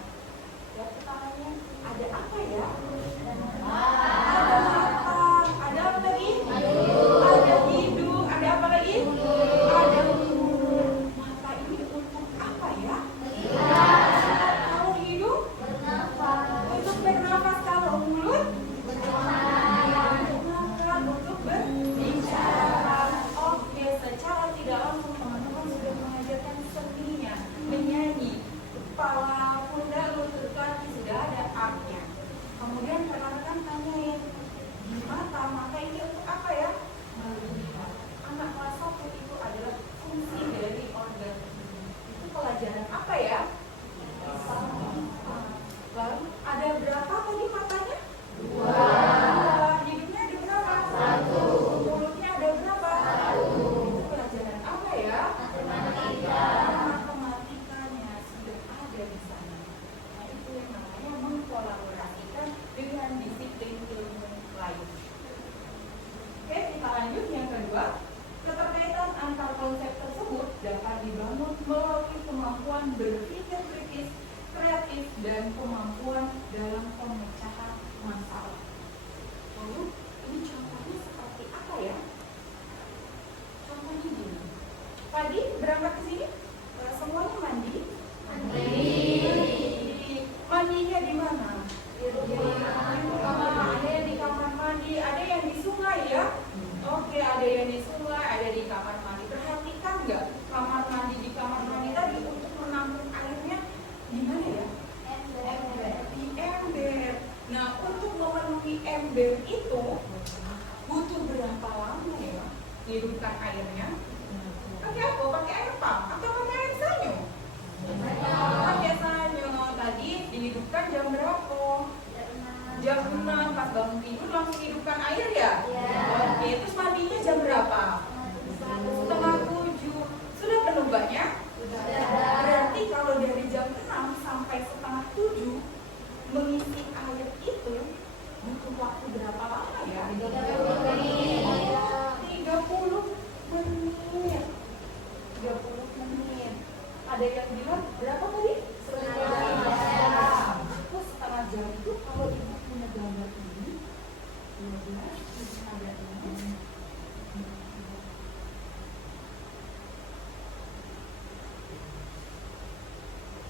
Lihat kepalanya. Ada apa ya? Ada mata. Ada apa lagi? Ada hidung. Ada apa lagi? Ada mulut. Mata ini untuk apa ya? Kalau hidung? Untuk bernafas. Kalau mulut? Makan untuk berbicara. Oke, secara tidak langsung teman-teman sudah mengajarkan seninya menyanyi. Kepala, pundak, lutut, kaki sudah ada artnya. Kemudian rekan-rekan tanyain di mata ini untuk apa ya? Melihat. Anak kelas 1 itu adalah fungsi dari organ tubuh. Itu pelajaran apa ya? Lalu ada berapa tadi matanya? 2. Hidungnya ada berapa? 1. Mulutnya ada berapa? 1. Itu pelajaran apa ya? Matematika. Matematikanya sudah ada di sana. Nah, itu yang namanya mengkolaborasikan dengan disiplin ilmu lain. Oke, kita lanjut yang kedua. Keterkaitan antar konsep tersebut dapat dibangun melalui kemampuan berpikir kritis, kreatif, dan kemampuan dalam pemecahan masalah. Lalu, ini contohnya seperti apa ya? Contohnya gini. Pagi berangkat ke sini, semuanya mandi. Mandinya di mana? Ada yang di kamar mandi, ada yang di sungai ya. Oke, ada yang di sungai, ada di kamar senang pas bangun tidur langsung hidupkan air ya? Oke, terus mandinya jam berapa? Setengah 7. Sudah penuh mbaknya? Berarti kalau dari jam 6 sampai setengah 7 mengisi air itu butuh waktu berapa lama ya? 30 menit. 30 menit. Ada yang bilang berapa tadi? Setengah jam. Terus setengah jam itu kalau ibu punya gambar ini 12 ada ini.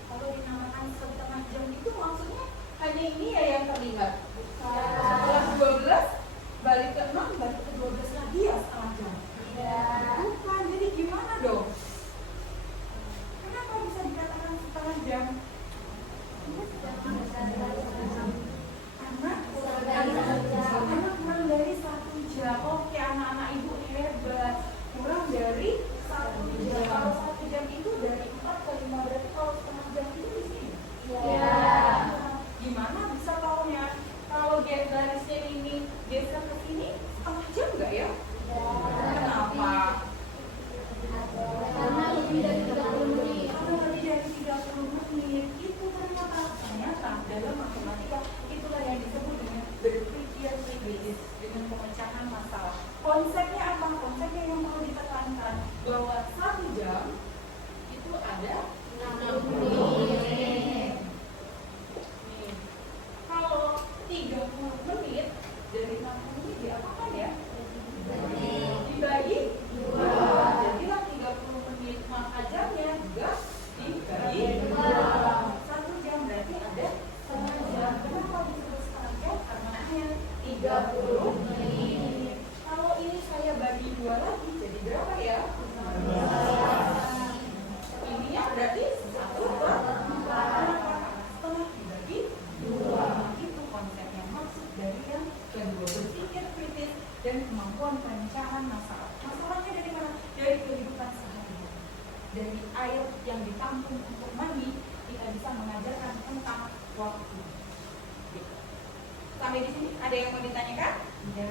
Kalau dinamakan setengah jam itu maksudnya hanya ini ya yang terlihat. Setelah 12 balik ke 6 balik ke 12 lagi ya setengah jam. Bukan, jadi gimana dong? Kenapa bisa dikatakan setengah jam? Karena kurang dari 1 jam. Oke, anak-anak ibu hebat. Kurang dari 1 jam. Kalau 1 jam itu dari 4 ke 5, berarti kalau setengah jam itu di sini. Gimana bisa tahunya? Kalau garisnya ini geser ke sini, setengah jam nggak ya? Kenapa? Karena lebih dari 30 menit. Kalau lebih dari 30 menit itu ternyata dalam matematika itulah yang disebut dengan berpikir kritis, dengan pemecahan masalah. Konsepnya apa? Konsepnya yang perlu ditekankan bahwa 1 jam itu ada 60 menit. Nih, kalau 30 menit dari 60 menit diapakan ya? Dibagi 2. Jadilah 30 menit, maka jamnya juga dibagi 2. 1 jam berarti ada setengah jam. Kenapa disebut setengah jam? Karena hanya 30 menit. Kalau ini saya bagi 2 lagi jadi berapa ya? Ininya berarti 1/4. Setengah dibagi 2. Itu konsepnya, maksud dari yang kedua, berpikir kritis dan kemampuan pemecahan masalah. Masalahnya dari mana? Dari kehidupan sehari-hari. Dari air yang ditampung untuk mandi, kita bisa mengajarkan tentang waktu. Sampai di sini ada yang mau ditanyakan? Ya,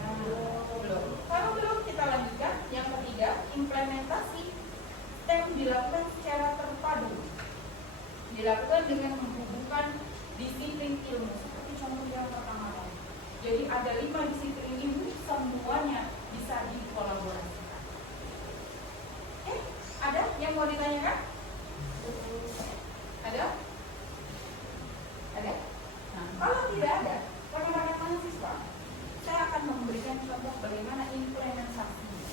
belum. Kalau belum, kita lanjutkan. Yang ketiga, implementasi STEM dilakukan secara terpadu. Dilakukan dengan menghubungkan disiplin ilmu, seperti contoh yang pertama tadi. Jadi ada 5 disiplin ilmu, semuanya bisa dikolaborasikan. Ada yang mau ditanyakan? Ada? Ada? Nah, kalau tidak ada, rekan-rekan mahasiswa, saya akan memberikan contoh bagaimana implementasinya.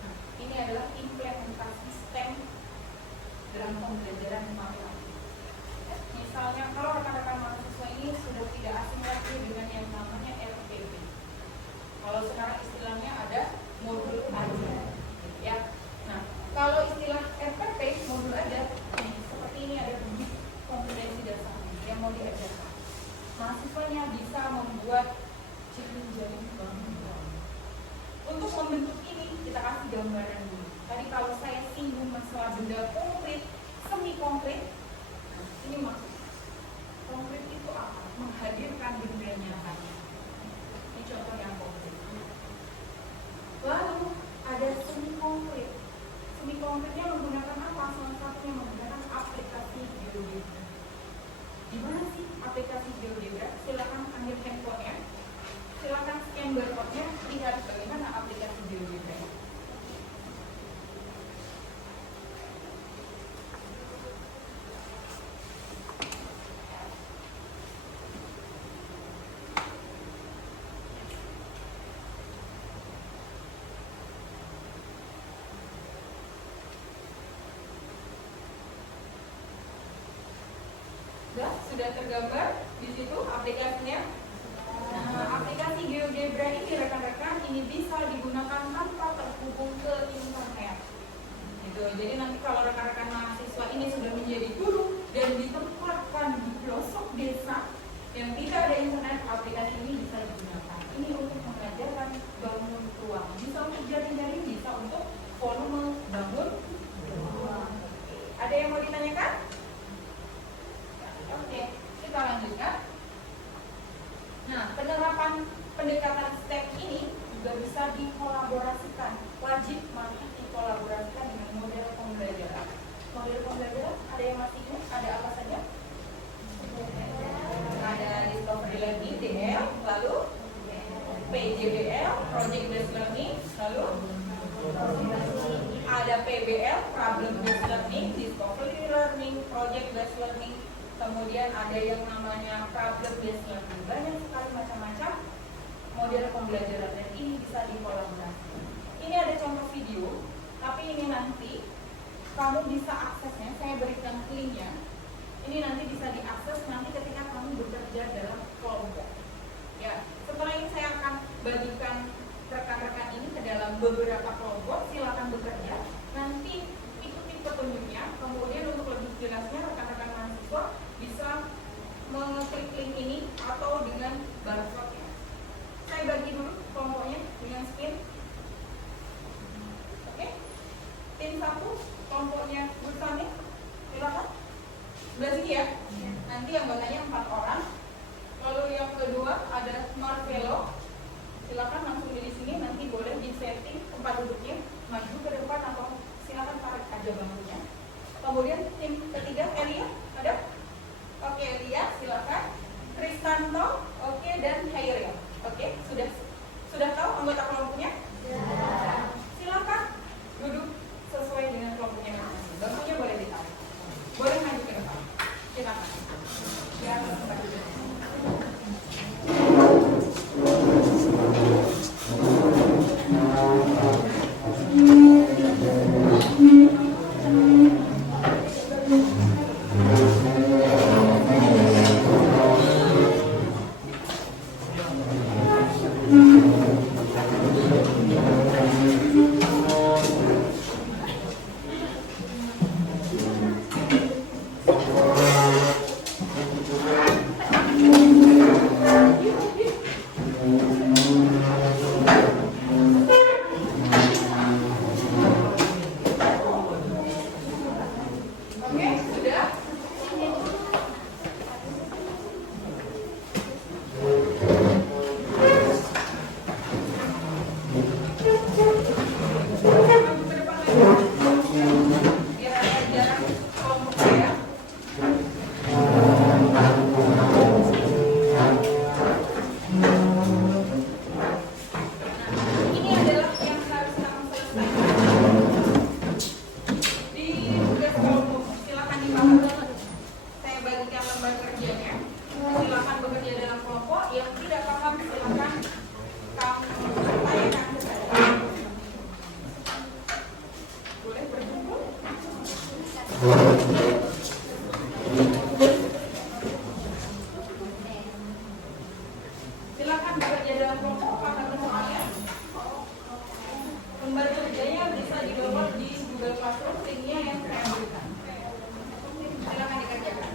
Nah, ini adalah implementasi STEM dalam pembelajaran matematika. Misalnya, kalau rekan-rekan mahasiswa ini sudah tidak asing lagi dengan yang namanya RPP. Kalau sekarang istilahnya ada modul ajar, ya. Nah, kalau istilah RPP modul ajar, seperti ini ada kompetensi dasar yang mau diajarkan. Mahasiswanya bisa membuat jaring bangunan. Untuk membentuk ini kita kasih gambaran dulu. Tadi kalau saya singgung masalah benda konkret, semi konkret, ini maksudnya konkret itu apa? Menghadirkan benda nyata. Ini contoh yang konkret. Lalu ada semi konkret. Semi konkretnya menggunakan apa? Salah satunya menggunakan aplikasi GeoGebra. Di mana sih aplikasi GeoGebra? Silakan ambil handphonenya, silakan scan barcode-nya, lihat bagaimana aplikasi GeoGebra. Sudah tergambar di situ aplikasinya. Nah, aplikasi GeoGebra ini rekan-rekan ini bisa digunakan tanpa terhubung ke internet. Gitu. Jadi nanti kalau rekan-rekan mahasiswa ini sudah menjadi guru dan ditempatkan di pelosok desa yang tidak ada internet, aplikasi ini bisa digunakan. Ini untuk mengajarkan bangun ruang, bisa untuk jaring-jaring, bisa untuk volume bangun ruang. Ada yang mau ditanyakan? Oke, kita lanjutkan. ada PBL, problem based learning, discovery learning, project based learning, kemudian ada yang namanya problem based learning. Banyak sekali macam-macam model pembelajaran dan ini bisa dikolaborasikan. Ini ada contoh video, tapi ini nanti kamu bisa aksesnya, saya berikan linknya. Ini nanti bisa diakses nanti ketika kamu bekerja dalam kelompok. Ya, setelah ini saya akan bagikan rekan-rekan ini ke dalam beberapa kelompok. Silakan bekerja. Nanti ikuti petunjuknya. Kemudian untuk lebih jelasnya rekan-rekan mahasiswa bisa mengeklik link ini atau dengan barcode-nya. Saya bagi dulu kelompoknya dengan spin. Oke. Tim 1 kelompoknya Gusani. Silakan. Sebelah sini ya. Nanti anggotanya 4 orang. Lalu yang kedua ada Marvelo. Silakan langsung di sini, nanti boleh disetting tempat duduknya maju ke depan atau silakan tarik aja bangkunya. Kemudian tim ketiga Elia ada? Oke Elia, silakan. Kristanto, oke, dan Hairil. Oke, sudah tahu anggota kelompoknya? Silakan duduk sesuai dengan kelompoknya masing-masing. Bangkunya boleh ditarik. Boleh maju ke depan. Silakan. Ya, tempat duduk. Silakan bekerja dalam kelompok pada semuanya. Lembar kerjanya bisa didownload di Google Classroom, linknya yang saya berikan. Silakan dikerjakan.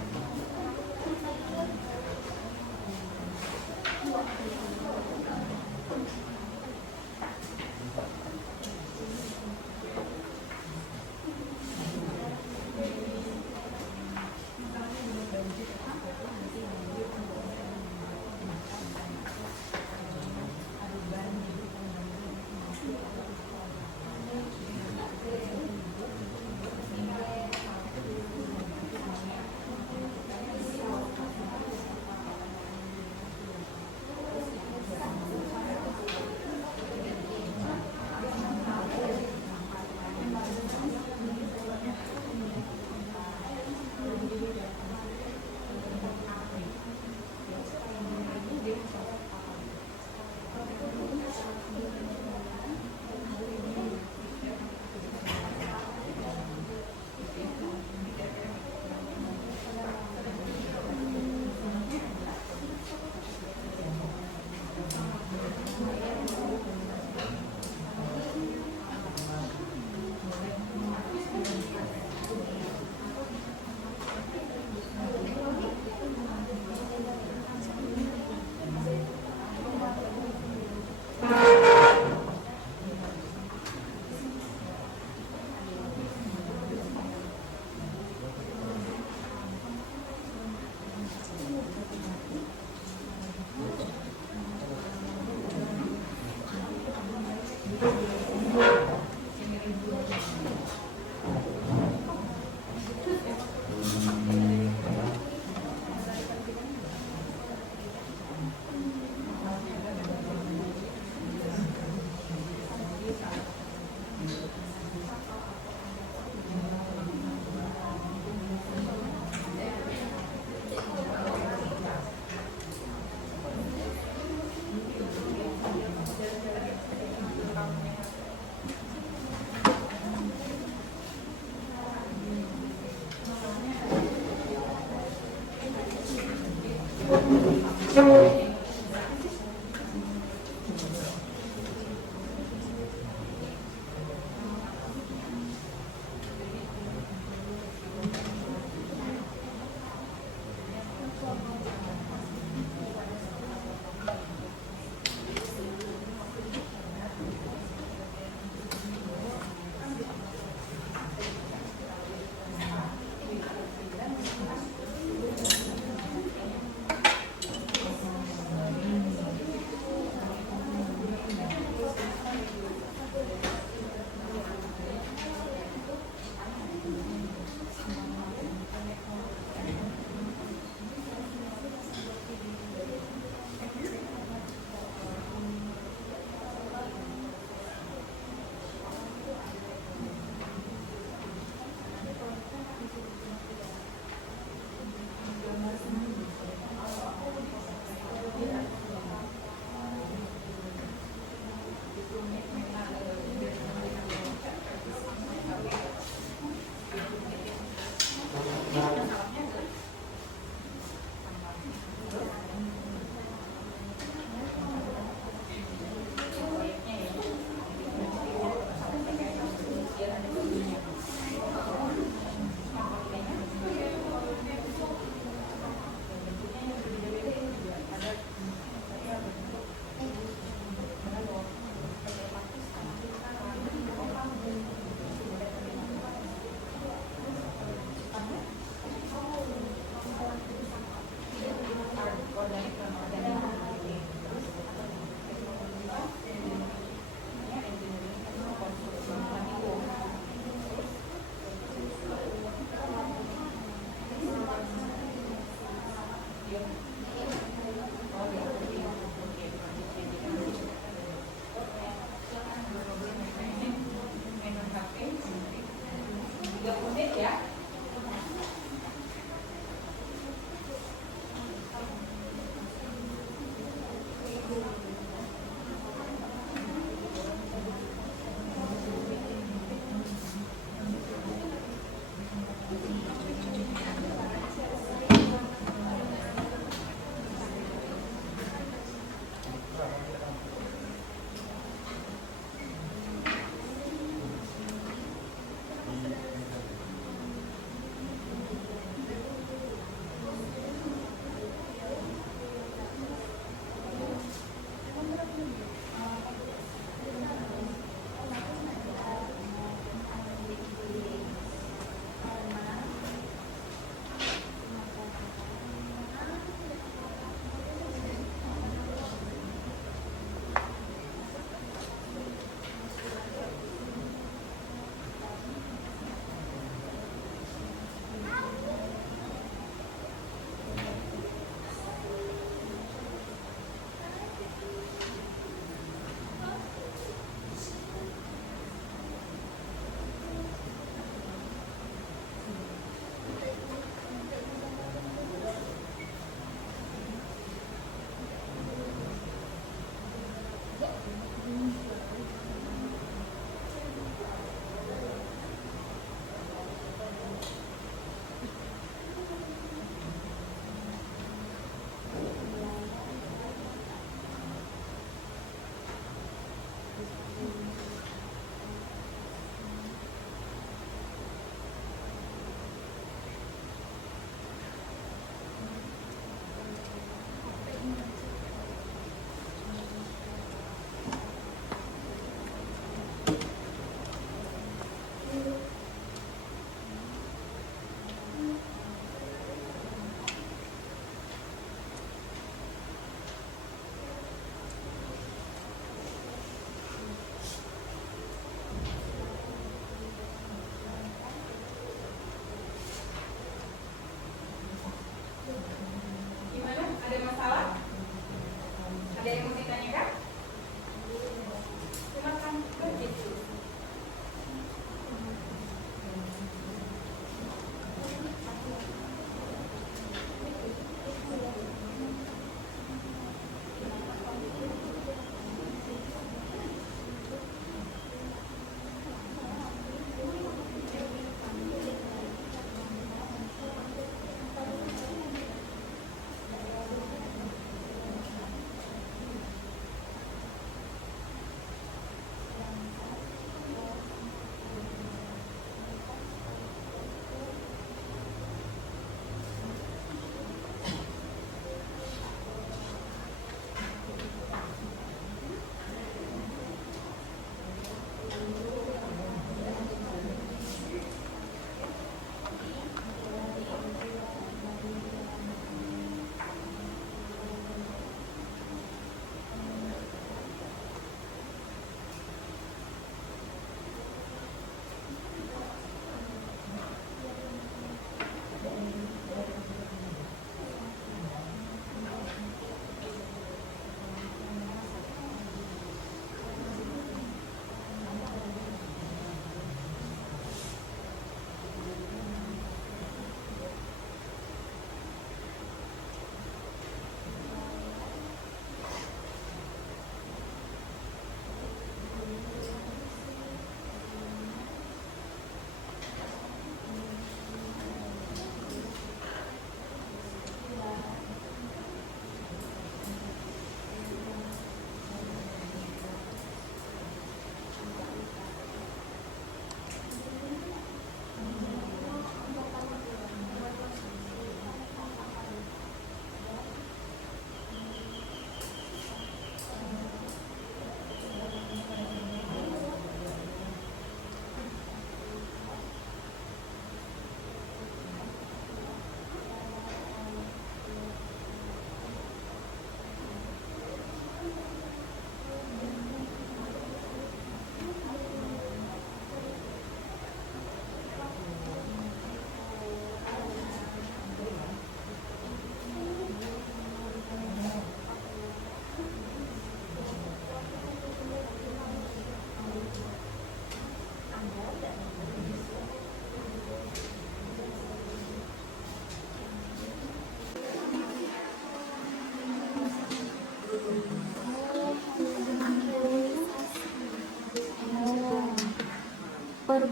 ya.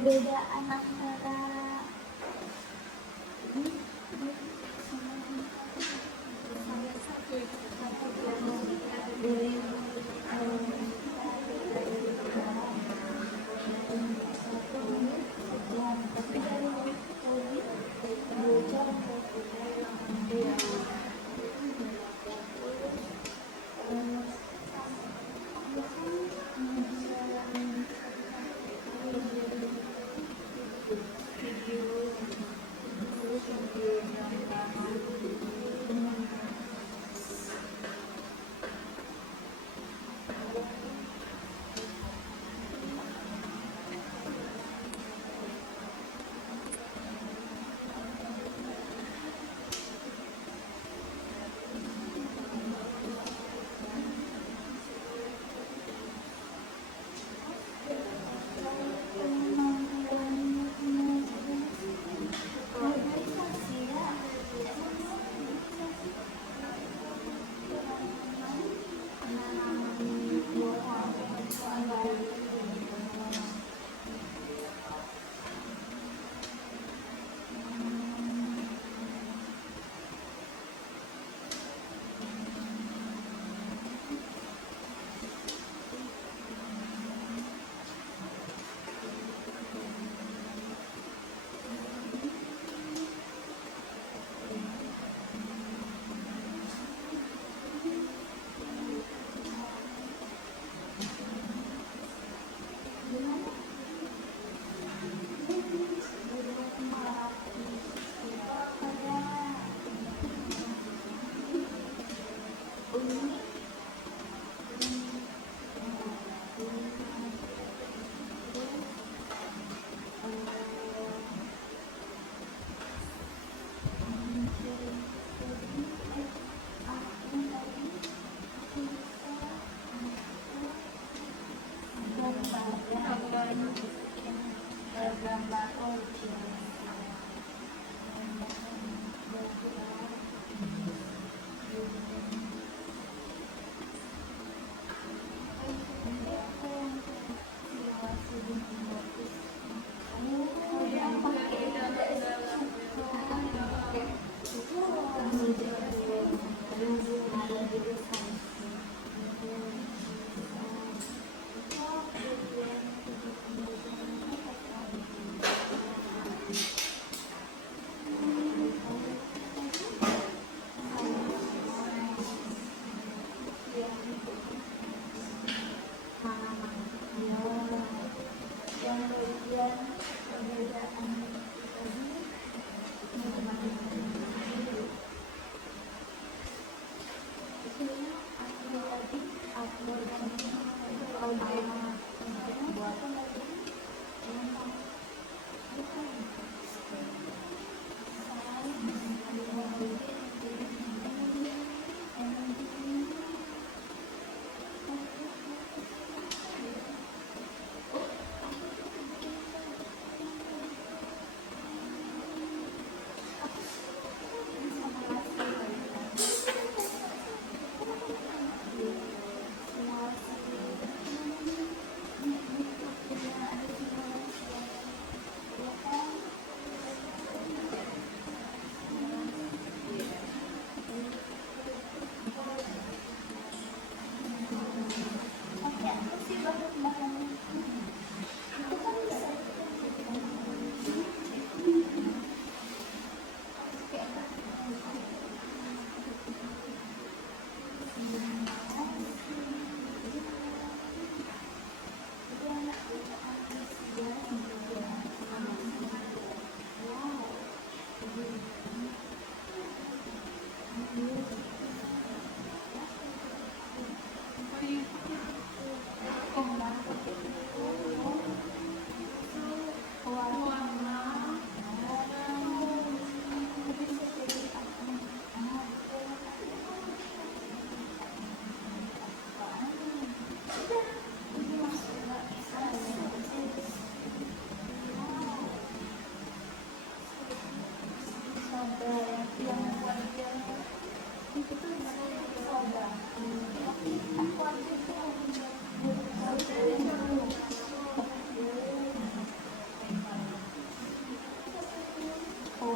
perbedaan antara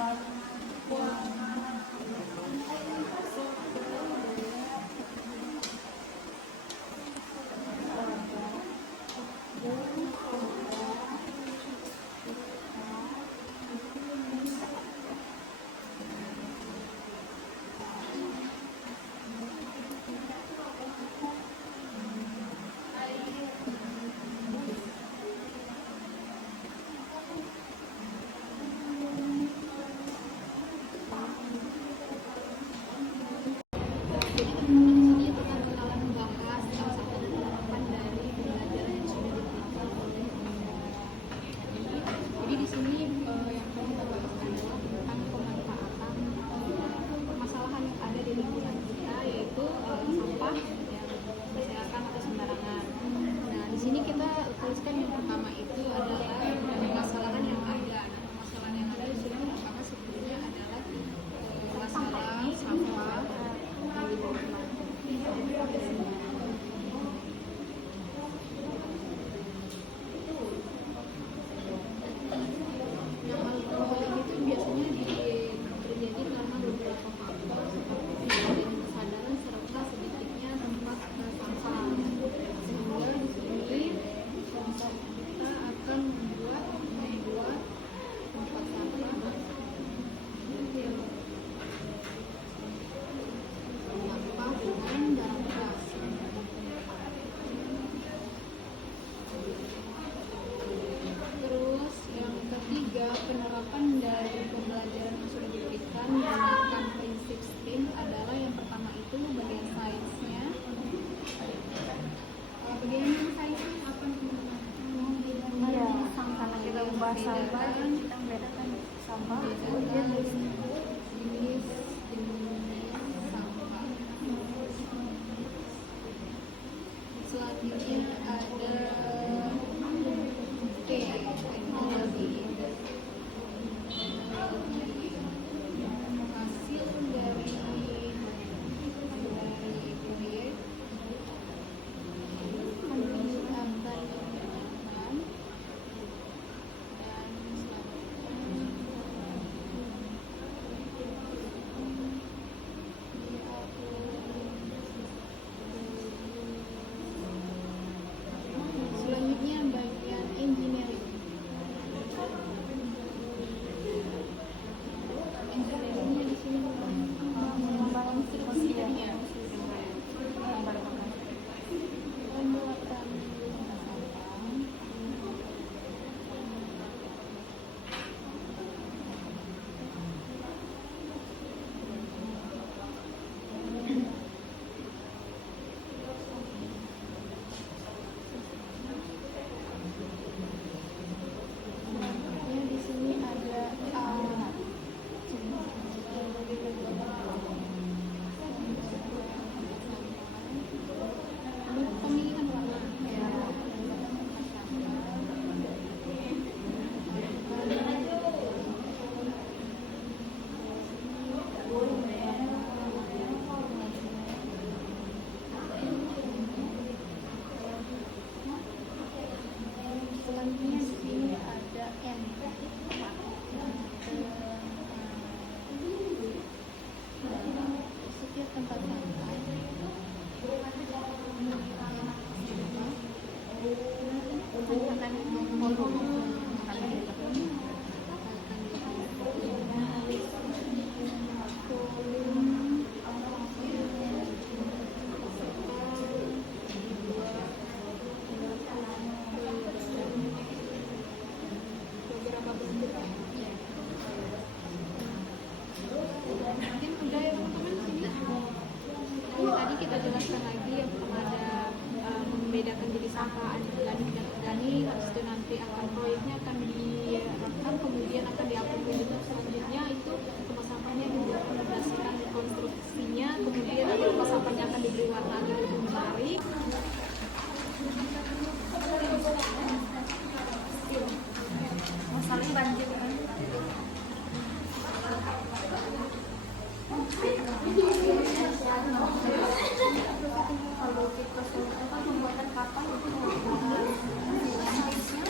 Jadi teman-teman di sini kita bakalan membahas salah satu penerapan dari pembelajaran yang sudah diberikan oleh Jadi di sini yang akan kita bahas adalah tentang pemanfaatan permasalahan yang ada di lingkungan kita, yaitu sampah yang berserakan atau sembarangan. Nah, di sini kita tuliskan yang pertama itu adalah permasalahan yang ada. Nah, permasalahan yang ada di sini pertama sebetulnya adalah masalah sampah di lingkungan. Nah, hal ini tuh biasanya terjadi karena beberapa faktor seperti adanya kesadaran serta sedikitnya tempat sampah. Sehingga di sini kita akan membuat tempat sampah sampah dengan barang bekas. Terus yang ketiga, penerapan dari pembelajaran yang sudah diberikan menggunakan prinsip STEAM adalah yang pertama itu bagian sainsnya. Bagian sainsnya apa teman-teman? Iya, karena kita membahas sampah, kita membedakan sampah, kemudian jenis sampah. Selanjutnya ada teknologi. Hasil dari proyek akan digunakan dan selanjutnya bagian engineering. Engineeringnya di sini membangun subsidinya pembuatan di sini ada alat pemilihan warna ya. Selanjutnya di sini ada N. Setiap tempat sampah beberapa bentuk. Mungkin udah ya teman-teman ini. Tadi kita jelaskan lagi yang pertama ada membedakan jenis sampah organik dan organik. Habis itu nanti akan proyeknya akan direkam, kemudian akan diupload ke YouTube. Selanjutnya itu rumah sampahnya dibuat berdasarkan konstruksinya, kemudian nanti rumah sampahnya akan diberi warna agar lebih menarik. masalahnya banjir kan. Kalau kita kan pembuatan kapal itu sainsnya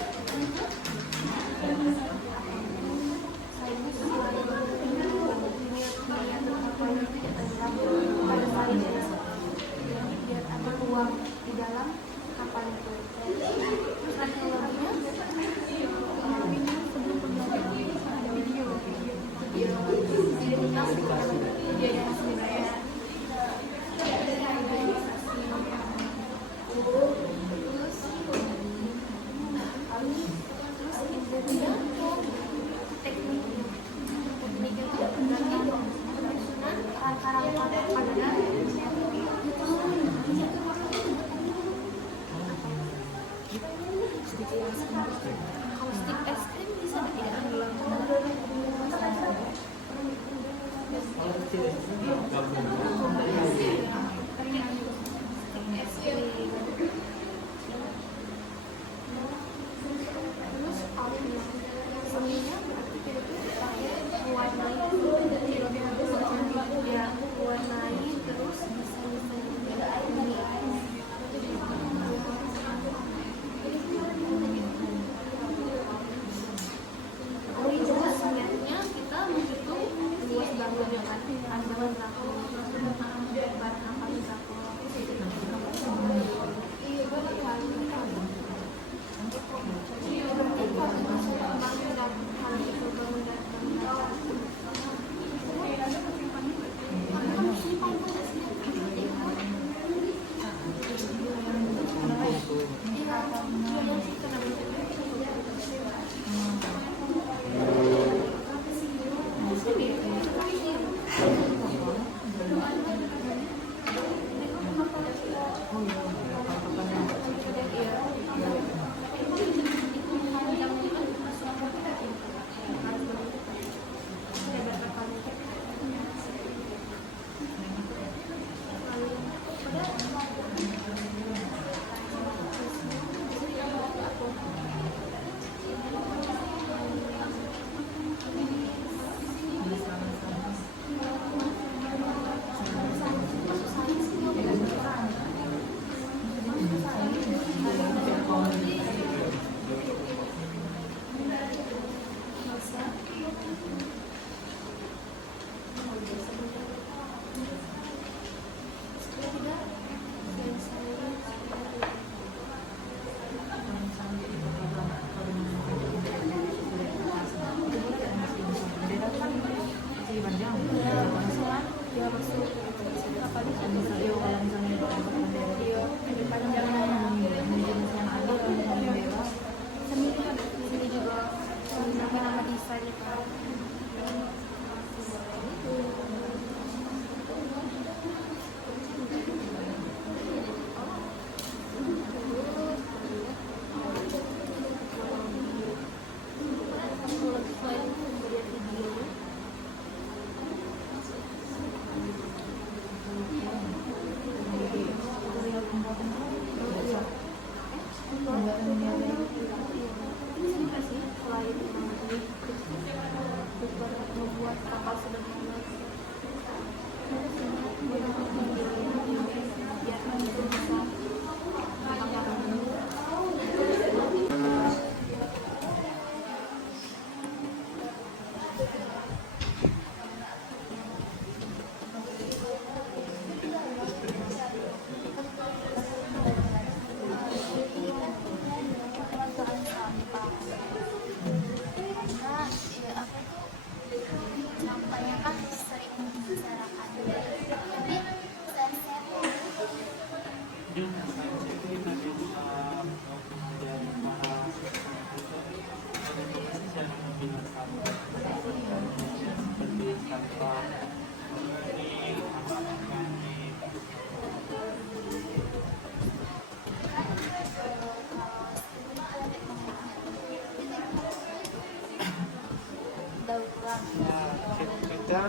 kita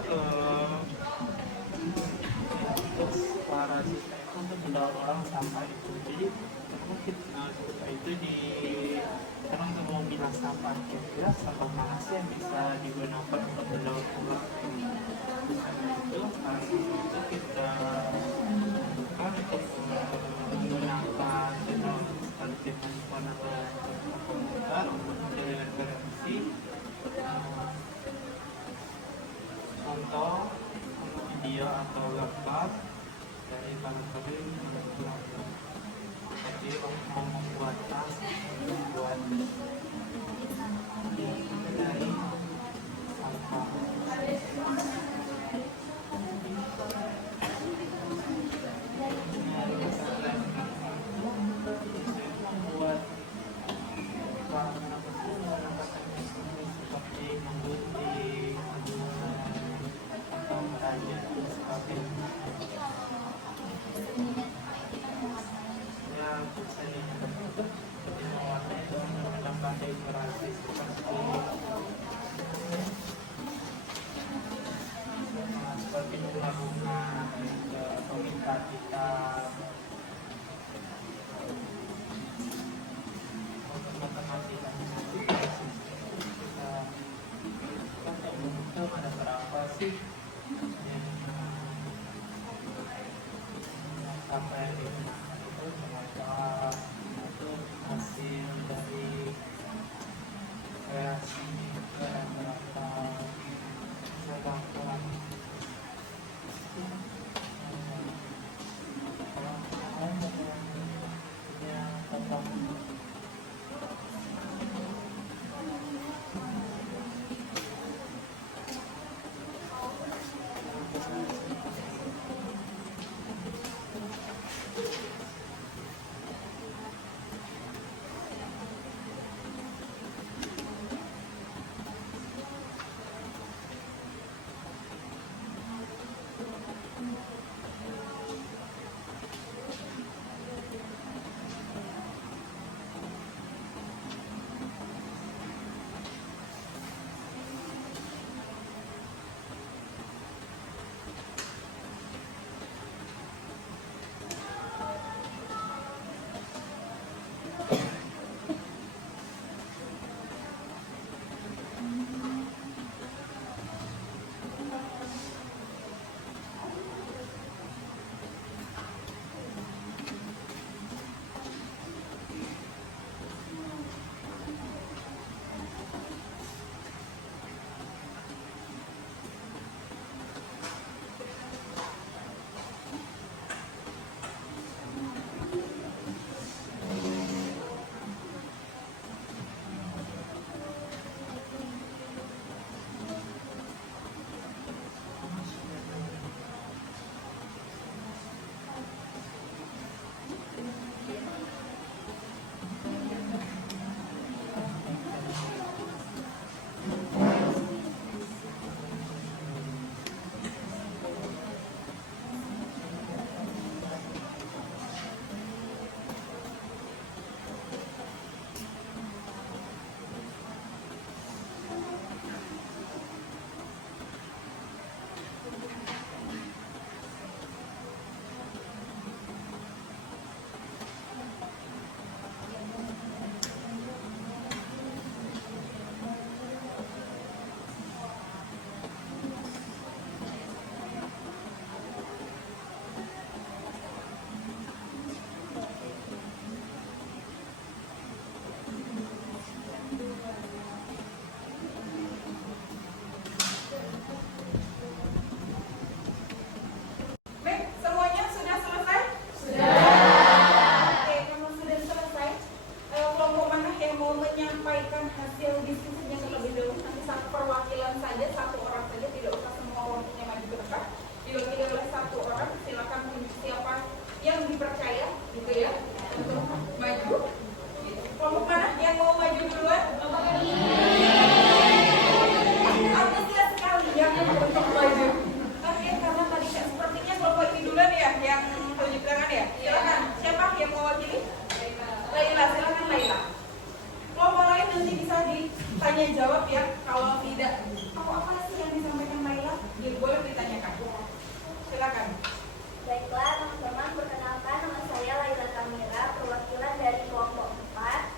untuk para siswa itu untuk mendaur ulang sampah itu. Jadi mungkin siswa itu di karena untuk memilah sampah, kira-kira sampah mana sih yang bisa digunakan untuk mendaur ulang? Karena itu siswa itu kita kan untuk menggunakan channel seperti handphone atau komputer untuk menjalankan verifikasi contoh video atau gambar dari kategori seperti mau membuat tas, membuat dari sampah. Membuat seperti menggunting, atau merajut sebagainya. Ya, saya mewarnai dan menambah dekorasi seperti bunga-bunga atau hitam untuk matematikanya nanti kita untuk ada berapa sih yang apa yang digunakan itu mengapa itu hasil dari kreasi yang berapa melakukan yang tetap semuanya jawab ya. Kalau tidak, apa sih yang disampaikan Laila? Ya, boleh ditanyakan. Silakan. Baiklah teman-teman, perkenalkan nama saya Laila Kamira, perwakilan dari kelompok 4.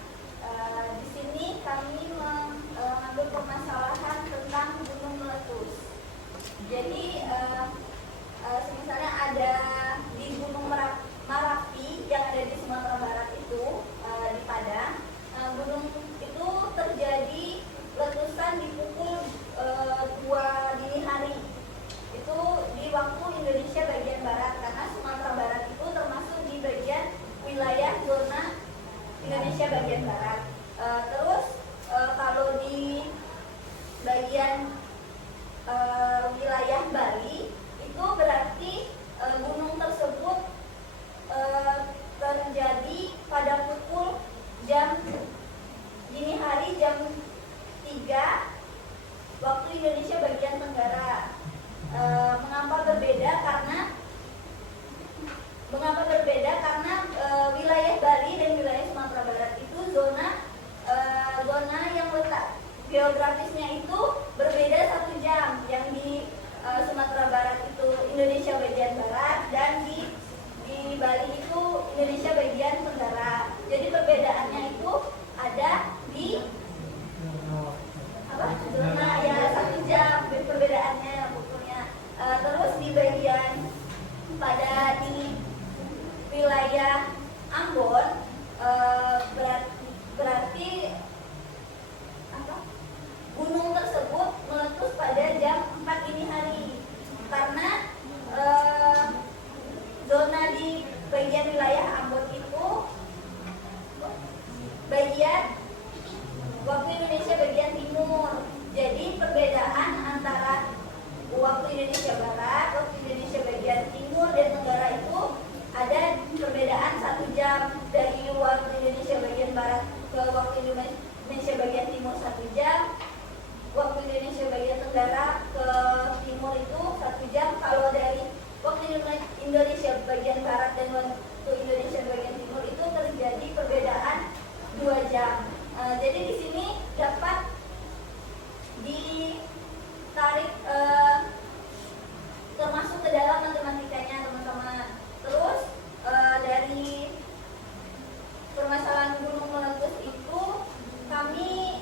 Di sini kami mengambil permasalahan tentang gunung meletus. Jadi misalnya ada di Gunung Merapi yang ada di Sumatera Barat itu, di Padang. Gunung itu terjadi letusan di pukul 2 dini hari. Itu di waktu Indonesia bagian barat, karena Sumatera Barat itu termasuk di bagian wilayah zona Indonesia bagian barat. Terus kalau di bagian wilayah Bali itu berarti gunung tersebut terjadi pada pukul jam dini hari jam 3 waktu Indonesia bagian tenggara. Mengapa berbeda? Karena wilayah Bali dan wilayah Sumatera Barat itu zona yang letak geografisnya itu berbeda 1 jam. Yang di Sumatera Barat itu Indonesia bagian barat, dan di Bali itu Indonesia bagian tenggara. Jadi perbedaannya itu ada di zona ya 1 jam perbedaannya pokoknya. Terus di bagian di wilayah Ambon berarti gunung tersebut meletus pada jam 4 dini hari, karena zona di bagian wilayah Ambon itu bagian waktu Indonesia bagian timur. Jadi perbedaan antara waktu Indonesia Barat, waktu Indonesia bagian timur dan tenggara itu ada perbedaan 1 jam. Dari waktu Indonesia bagian barat ke waktu Indonesia bagian timur 1 jam, waktu Indonesia bagian tenggara ke timur itu 1 jam. Kalau dari waktu Indonesia bagian barat dan waktu Indonesia bagian timur itu terjadi perbedaan 2 jam. Jadi di sini dapat ditarik termasuk ke dalam matematikanya teman-teman. Terus dari permasalahan gunung meletus itu kami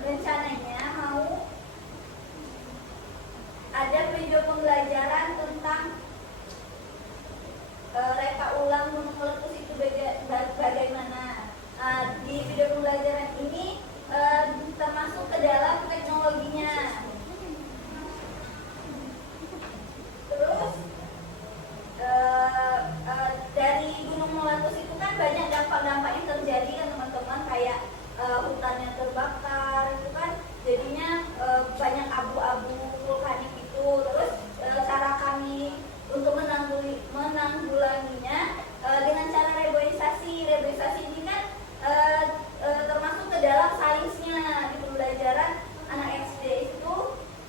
rencananya mau ada video pembelajaran tentang reka ulang gunung meletus itu bagaimana. Di video pembelajaran ini termasuk ke dalam teknologinya. Terus dari gunung meletus itu kan banyak dampak-dampak yang terjadi kan teman-teman, kayak hutannya terbakar itu kan jadinya banyak abu-abu vulkanik itu. Terus cara kami untuk menanggulanginya dengan cara reboisasi. Reboisasi ini kan termasuk ke dalam sainsnya di pembelajaran anak SD itu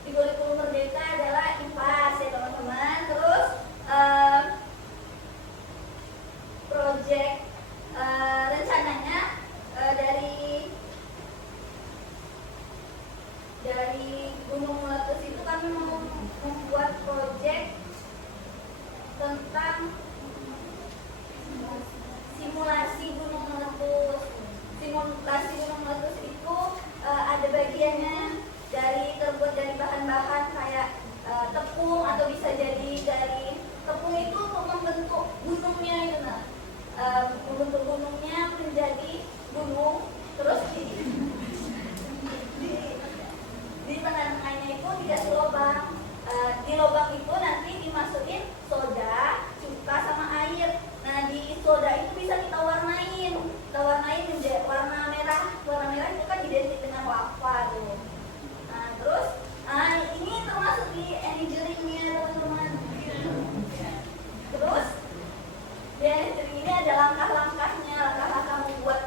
di kurikulum merdeka adalah IPAS ya teman-teman. Terus proyek rencananya dari gunung meletus itu kami mau membuat proyek tentang simulasi gunung meletus. Simulasi gunung meletus itu ada bagiannya terbuat dari bahan-bahan kayak tepung, atau bisa jadi dari tepung itu untuk membentuk gunungnya itu membentuk gunungnya menjadi gunung. Terus di tengah-tengahnya itu dikasih lubang. Di lubang itu nanti dimasukin soda, cuka sama air. Nah di soda itu bisa kita warnain menjadi warna merah. Warna merah itu kan identik dengan lava tuh. Nah terus ini termasuk di engineeringnya teman-teman. Terus di engineering ini ada langkah-langkahnya, langkah-langkah membuat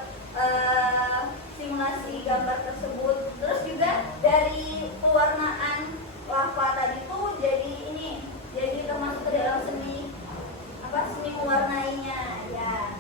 simulasi gambar tersebut. Terus juga dari pewarnaan lava tadi tuh jadi termasuk ke dalam seni mewarnainya ya.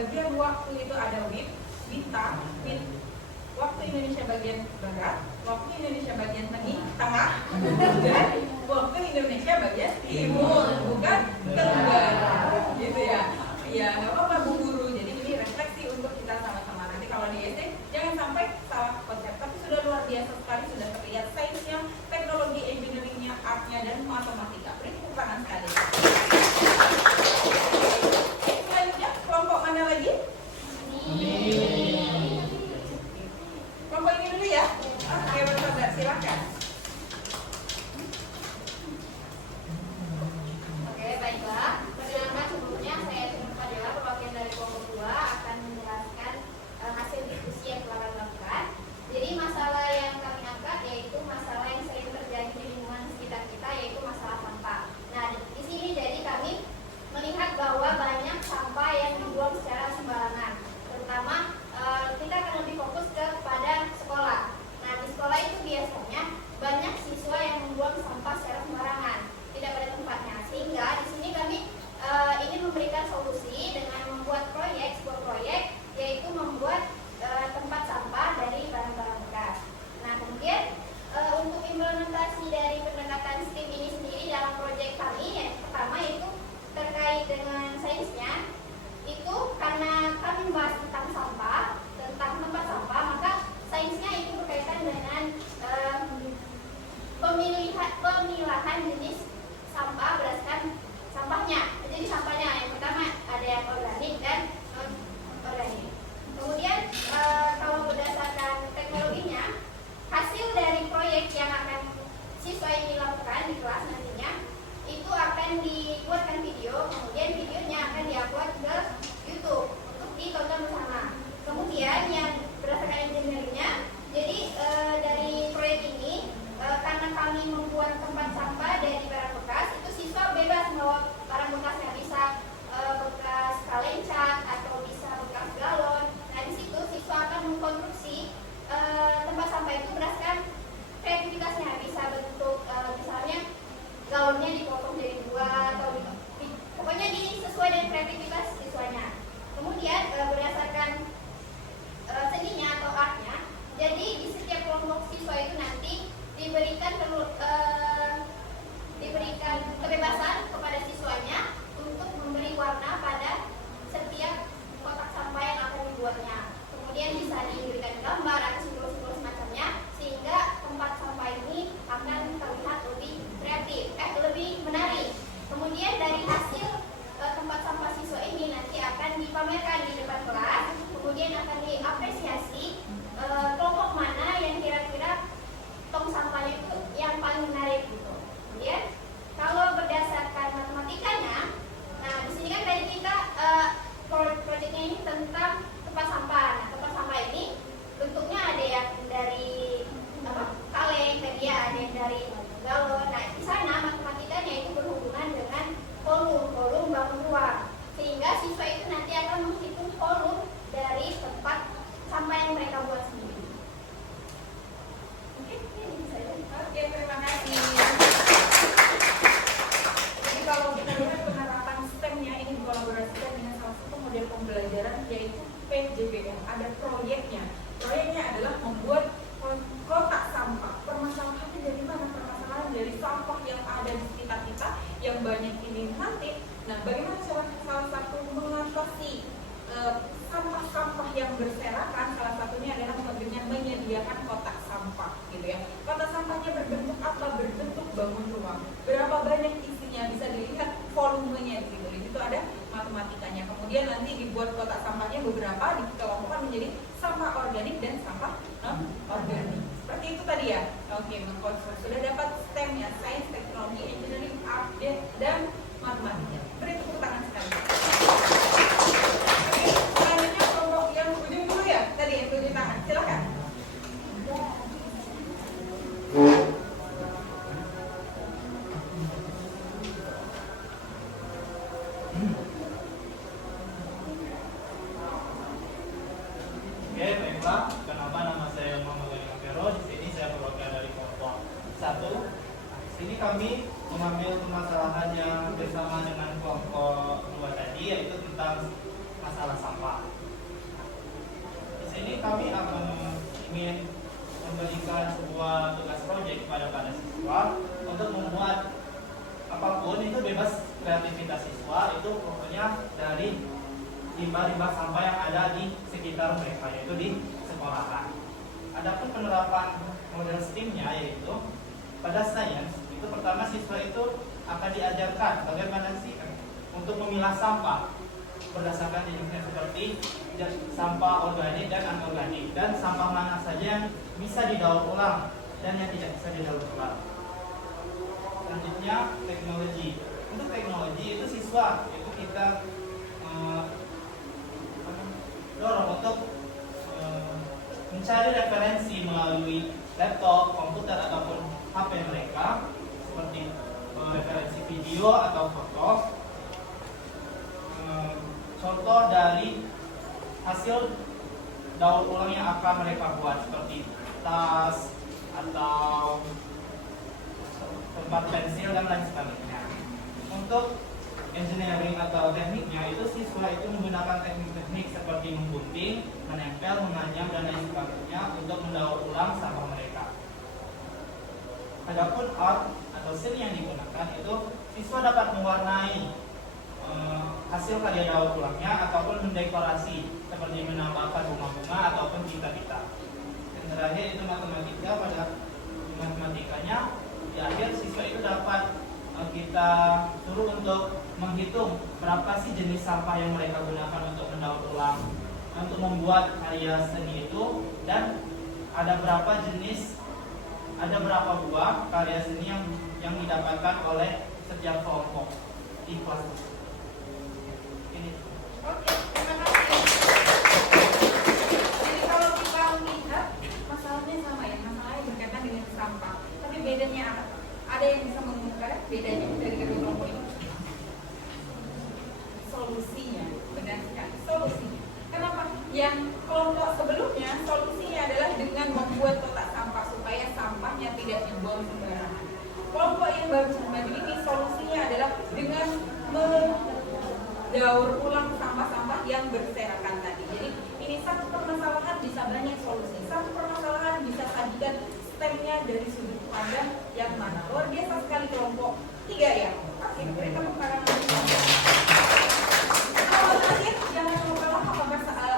bagian waktu itu ada WIB, WITA, waktu Indonesia bagian barat, waktu Indonesia bagian tengah, dan waktu Indonesia bagian timur, bukan tenggara, gitu ya. Ya nggak apa-apa Bu Guru. Jadi ini refleksi untuk kita sama-sama. Nanti kalau di SD jangan sampai salah konsep. Tapi sudah luar biasa sekali, sudah terlihat sainsnya, teknologi, engineeringnya, artnya, dan matematika. Beri tepuk tangan sekali. Selanjutnya kelompok mana lagi? Kelompok ini dulu ya. Oke, bersaudara, silakan. Oke, baiklah. Perkenalkan sebelumnya saya Timur Fadela, perwakilan dari kelompok 2 akan menjelaskan hasil diskusi yang telah kami lakukan. Jadi masalah yang kami angkat yaitu masalah yang sering terjadi di lingkungan sekitar kita, yaitu masalah sampah. Nah, di sini jadi kami melihat bahwa banyak sampah yang dibuang secara sembarangan. Terutama kita akan lebih fokus kepada sekolah. Nah, di sekolah itu biasanya banyak siswa yang membuang sampah secara sembarangan, tidak pada tempatnya. Sehingga di sini kami ingin memberikan solusi dengan membuat sebuah proyek, yaitu membuat tempat sampah dari barang-barang bekas. Nah, kemudian untuk implementasi dari pendekatan STEAM ini sendiri dalam proyek kami, yang pertama yaitu terkait dengan sainsnya. Itu karena kami membahas tentang sampah, tentang tempat sampah, maka sainsnya itu berkaitan dengan pemilahan jenis sampah berdasarkan sampahnya. Jadi sampahnya yang pertama ada yang organik dan non organik. Kemudian kalau berdasarkan teknologinya, hasil dari proyek yang akan siswa ini lakukan di kelas nantinya itu akan dibuatkan video, kemudian videonya akan diupload ke YouTube untuk ditonton bersama. Kemudian yang berdasarkan engineeringnya, jadi dari proyek ini karena kami membuat tempat sampah dari barang bekas, itu siswa bebas membawa barang bekasnya, bisa bekas kalencat atau bisa bekas galon. Nah, di situ siswa akan mengkonstruksi tempat sampah itu berdasarkan kreativitasnya, bisa bentuk misalnya galonnya dipotong jadi 2 atau pokoknya sesuai dengan kreativitas siswanya. Kemudian berdasarkan seninya atau artnya, jadi di setiap kelompok siswa itu nanti diberikan kebebasan kepada siswanya untuk memberi warna pada setiap kotak sampah yang akan dibuatnya. Kemudian bisa diberikan gambar atau simbol-simbol semacamnya, sehingga tempat sampah ini akan terlihat lebih kreatif, lebih menarik. Kemudian dari hasil tempat sampah siswa ini nanti akan dipamerkan di depan kelas, kemudian akan diapresiasi kelompok mana yang kira-kira tong sampahnya itu yang paling menarik gitu. Kemudian kalau berdasarkan matematikanya, nah di sini kan tadi kita proyeknya ini tentang tempat sampah. Nah, tempat sampah ini bentuknya ada yang dari kaleng, tadi ya, ada yang dari galon. Nah, di sana matematikanya itu berhubungan dengan volume bangun ruang, sehingga siswa itu nanti akan menghitung volume dari tempat sampah yang mereka buat sendiri. Oke, terima kasih. Jadi kalau kita lihat penerapan STEM-nya ini dikolaborasikan dengan salah satu model pembelajaran yaitu PJBM. Ada proyeknya. Proyeknya adalah membuat kotak sampah. Permasalahannya dari mana? Permasalahan dari sampah yang ada di sekitar kita yang banyak ini nanti. Nah, bagaimana cara salah satu mengatasi sampah-sampah yang berserakan? Salah satunya adalah dengan menyediakan kotak sampah, gitu ya. Kotak sampahnya berbentuk apa? Berbentuk bangun ruang. Berapa banyak isinya? Bisa dilihat volumenya gitu. Di situ ada matematikanya. Kemudian nanti dibuat kotak sampahnya beberapa, dikelompokkan menjadi sampah organik dan sampah non organik. Seperti itu tadi ya. Oke, mengkonstruksi. Sudah dapat STEM-nya, sains, teknologi, engineering, art, dan matematika. Beri tepuk tangan sekali. Oke, selanjutnya kelompok yang ujung dulu ya. Tadi yang 7 tangan. Silakan. Oke, baiklah. Kenapa nama saya Muhammad Vero? Di sini saya perwakilan dari kelompok 1. Di sini kami mengambil permasalahan yang bersama dengan kelompok 2 tadi, yaitu tentang masalah sampah. ada di sekitar mereka, yaitu di sekolahan. Adapun penerapan model STEAM-nya yaitu pada sains itu pertama siswa itu akan diajarkan bagaimana sih untuk memilah sampah berdasarkan jenisnya seperti sampah organik dan anorganik, dan sampah mana saja yang bisa didaur ulang dan yang tidak bisa didaur ulang. Selanjutnya teknologi. Untuk teknologi itu siswa itu kita dorong untuk mencari referensi melalui laptop, komputer ataupun HP mereka, seperti referensi video atau foto. Contoh dari hasil daur ulang yang akan mereka buat seperti tas atau tempat pensil dan lain sebagainya. Untuk engineering atau tekniknya itu siswa itu menggunakan teknik-teknik seperti memgunting, menempel, menganyam dan lain sebagainya untuk mendaur ulang sampah mereka. Adapun art atau seni yang digunakan itu siswa dapat mewarnai hasil karya daur ulangnya ataupun mendekorasi seperti menambahkan bunga-bunga ataupun tinta-tinta. Dan terakhir itu matematika. Pada matematikanya di akhir siswa itu dapat kita suruh untuk menghitung berapa sih jenis sampah yang mereka gunakan untuk mendaur ulang, untuk membuat karya seni itu, dan ada berapa buah karya seni yang didapatkan oleh setiap kelompok di kelas tersebut. Ini. Oke, terima kasih. Jadi kalau kita lihat masalahnya sama ya, masalahnya berkaitan dengan sampah. Tapi bedanya apa? Ada yang bisa mengungkap bedanya dari kedua kelompok ini? Solusinya, benar sekali, solusinya. Kenapa? Yang kelompok sebelumnya solusinya adalah dengan membuat kotak sampah supaya sampahnya tidak dibuang sembarangan. Kelompok yang baru maju ini solusinya adalah dengan daur ulang sampah-sampah yang berserakan tadi. Jadi ini satu permasalahan bisa banyak solusi. Satu permasalahan bisa sajikan stemnya dari sudut pandang yang mana. Luar biasa sekali kelompok 3 ya. Oke, beri tepuk tangan. Kalau terakhir jangan lupa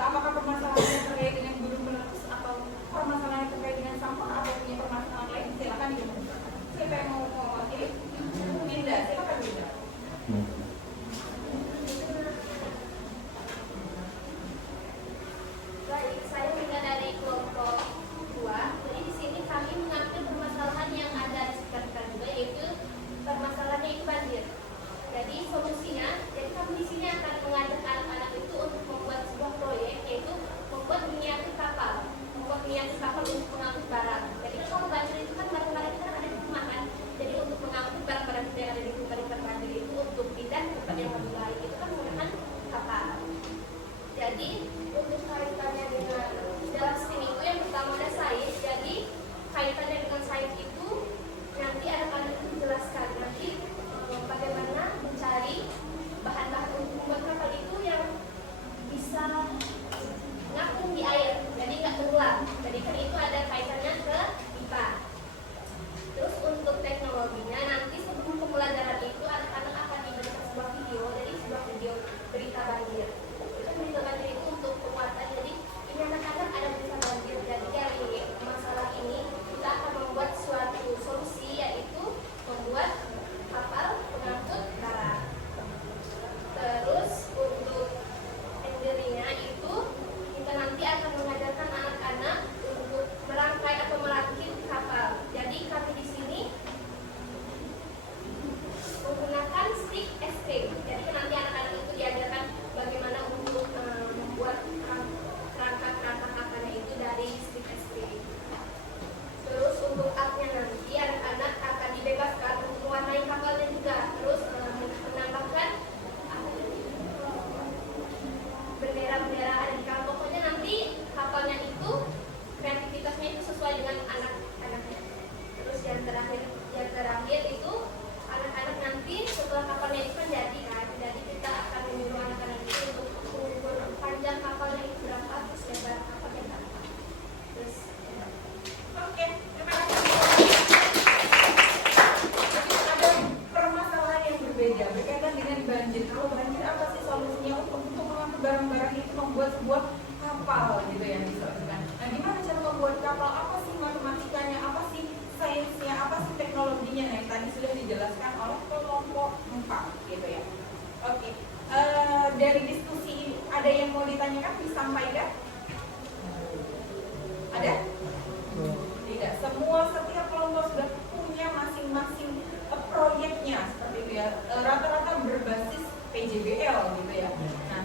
apakah permasalahannya terkait dengan guru penerus atau permasalahannya terkait dengan sampah atau punya permasalahan lain, silakan diumumkan. Siapa yang mau mewakili? Binda, silakan Binda. Baik, saya Binda dari kelompok 2. Jadi di sini kami mengambil permasalahan yang ada di sekitar kita juga, yaitu permasalahannya itu banjir. Jadi solusinya, jadi kami di sini akan mengajak anak-anak itu untuk membuat sebuah proyek, yaitu membuat miniatur kapal untuk mengangkut barang. Jadi kalau banjir itu kan barang-barang kita ada di rumah kan. Jadi untuk mengangkut barang-barang yang ada di rumah di banjir itu untuk pindah ke tempat yang lebih baik itu kan menggunakan kapal. Jadi untuk kaitannya dengan dalam STEM itu yang pertama ada sains. Jadi kaitannya dengan sains itu nanti anak-anak itu menjelaskan nanti bagaimana mencari bahan-bahan untuk membuat kapal itu yang bisa ngapung di air, jadi nggak tenggelam. Jadi kan itu ada kaitannya ke IPA. Terus untuk teknologinya nanti sebelum pembelajaran itu anak-anak akan diberikan sebuah video, jadi sebuah video berita banjir. Itu berita banjir itu untuk penguatan. Jadi ini anak-anak ada berita mau ditanyakan, disampaikan? Ada? Tidak. Setiap kelompok sudah punya masing-masing proyeknya seperti itu ya. Rata-rata berbasis PJBL gitu ya. Nah,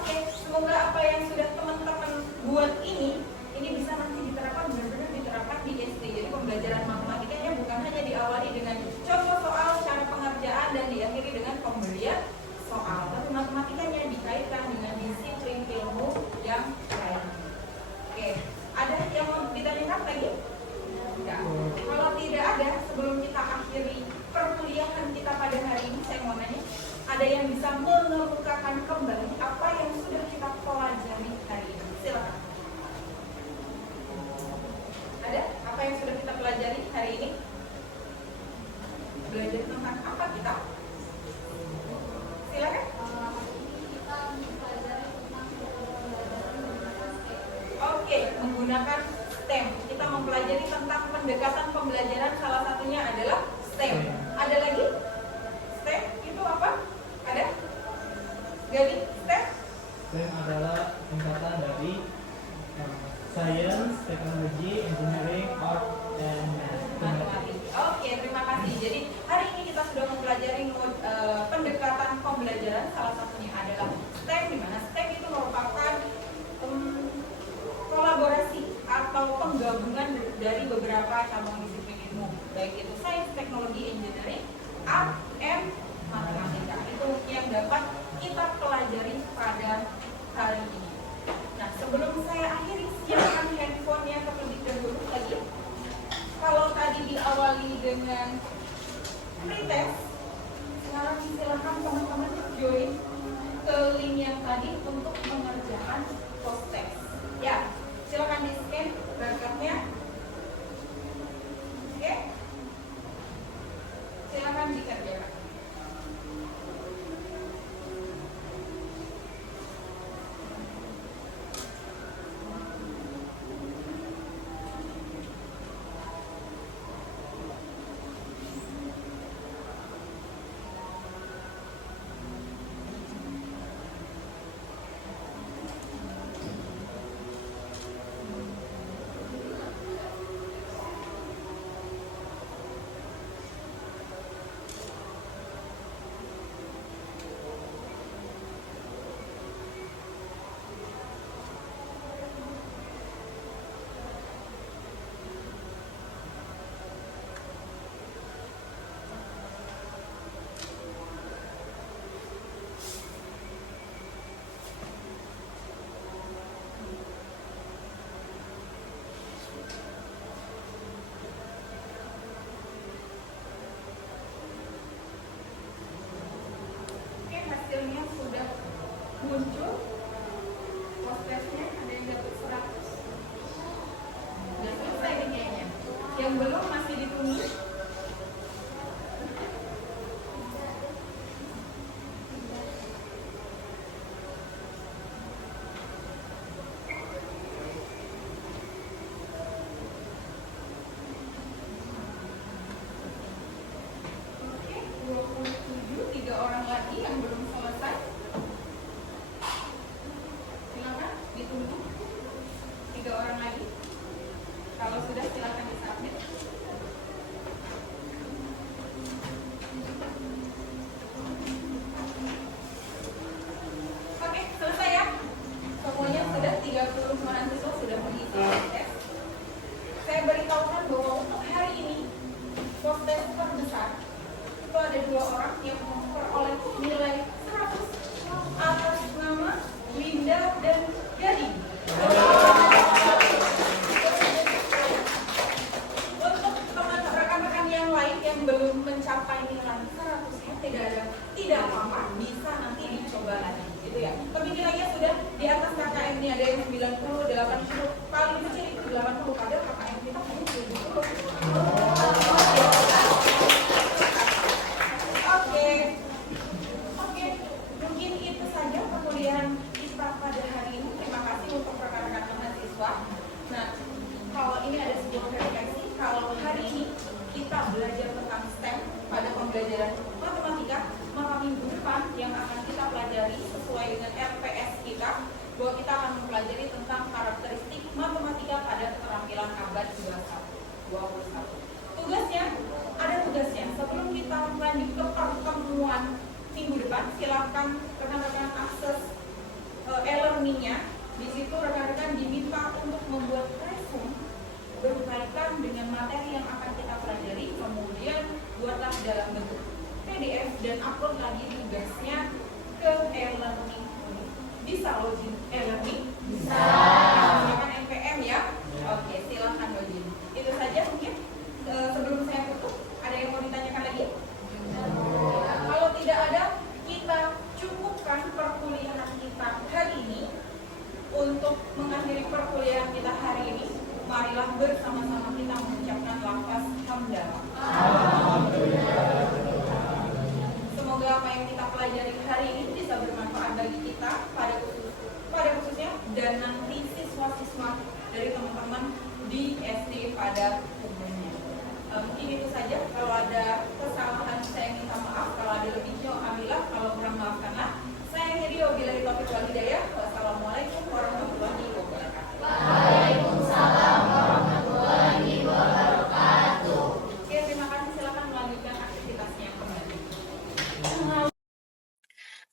oke. Semoga apa yang sudah teman-teman buat ini bisa nanti diterapkan, benar-benar diterapkan di SD. Jadi pembelajaran matematikanya bukan hanya diawali dengan contoh soal, cara pengerjaan, dan diakhiri dengan pemberian soal, tapi matematikanya dikaitkan dengan disiplin ilmu yang lain. Oke, ada yang mau ditanyakan lagi? Enggak. Kalau tidak ada, sebelum kita akhiri perkuliahan kita pada hari ini, saya mau nanya, ada yang bisa mengemukakan kembali apa yang sudah kita pelajari hari ini? Silakan. Ada? Apa yang sudah kita pelajari hari ini? Belajar tentang apa kita? Silakan. Oke, menggunakan STEM. Kita mempelajari tentang pendekatan pembelajaran, salah satunya adalah STEM. Ada lagi? STEM itu apa? Ada? Gali, STEM? STEM adalah singkatan dari Science, Technology, Engineering, Art, and Matematik. Oke, terima kasih. Jadi hari ini kita sudah mempelajari pendekatan pembelajaran, salah satunya adalah STEM, di mana STEM itu merupakan kolaborasi atau penggabungan dari beberapa cabang disiplin ilmu, baik itu Science, Technology, Engineering, Art, and Matematika. Itu yang dapat kita pelajari pada hari ini. Nah, sebelum saya akhiri, siapkan handphonenya terlebih dahulu lagi. Kalau tadi diawali dengan pretest, sekarang silakan teman-teman join ke link yang tadi untuk mengerjakan post test. Ya, silakan di scan berangkatnya. Oke, silakan dikerjakan. Hasilnya sudah muncul, post testnya ada yang dapat 100. Sudah selesai nih kayaknya. Yang belum masih ditunggu. Oke, 27, 3 orang lagi yang belum selesai. Silakan ditunggu 3 orang lagi. Kalau sudah silakan disubmit. Oke, selesai ya. Semuanya sudah 30 mahasiswa sudah mengisi tes. Saya beritahukan bahwa untuk hari ini post test terbesar itu ada 2 orang yang memperoleh nilai 100 atas nama Winda dan Gading. Untuk teman rekan-rekan yang lain yang belum mencapai nilai 100-nya tidak apa-apa, bisa nanti dicoba lagi gitu ya. Tapi nilainya sudah di atas KKM ini, ada yang 90, 80, paling kecil itu 80, padahal KKM kita hanya 70. Oke, mungkin itu saja perkuliahan kita pada hari ini. Terima kasih untuk rekan-rekan mahasiswa. Nah, kalau ini ada sebuah verifikasi, kalau hari ini kita belajar tentang STEM pada pembelajaran matematika, maka minggu depan yang akan kita pelajari sesuai dengan RPS kita, bahwa kita akan mempelajari tentang karakteristik matematika pada keterampilan abad 21. Tugasnya, ada tugasnya. Sebelum kita lanjut ke pertemuan minggu depan, silakan rekan-rekan akses e-learningnya. Di situ rekan-rekan diminta untuk membuat resume berkaitan dengan materi yang akan kita pelajari, kemudian buatlah dalam bentuk PDF dan upload lagi tugasnya ke e-learning. Bisa login e-learning? Bisa. Menggunakan NPM ya? Oke, silahkan login. Itu saja mungkin. Sebelum saya tutup, ada yang mau ditanyakan lagi? Kalau tidak ada, kita cukupkan perkuliahan kita hari ini. Untuk mengakhiri perkuliahan kita hari ini, marilah bersama-sama kita mengucapkan lafaz hamdalah. Semoga apa yang kita pelajari hari ini bisa bermanfaat bagi kita pada khususnya dan nanti siswa-siswa dari teman-teman di SD pada umumnya. Mungkin itu saja. Kalau ada kesalahan saya minta maaf. Kalau ada lebihnya alhamdulillah. Kalau kurang maafkanlah. Saya akhiri wabillahi taufiq wal hidayah. Wassalamualaikum warahmatullahi wabarakatuh. Waalaikumsalam warahmatullahi wabarakatuh. Oke, terima kasih. Silakan melanjutkan aktivitasnya kembali.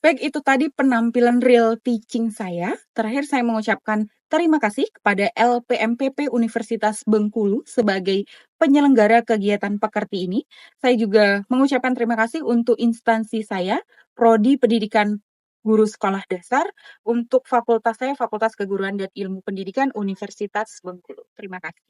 Baik, itu tadi penampilan real teaching saya. Terakhir saya mengucapkan terima kasih kepada LPMPP Universitas Bengkulu sebagai penyelenggara kegiatan pekerti ini. Saya juga mengucapkan terima kasih untuk instansi saya, Prodi Pendidikan Guru Sekolah Dasar, untuk fakultas saya, Fakultas Keguruan dan Ilmu Pendidikan Universitas Bengkulu. Terima kasih.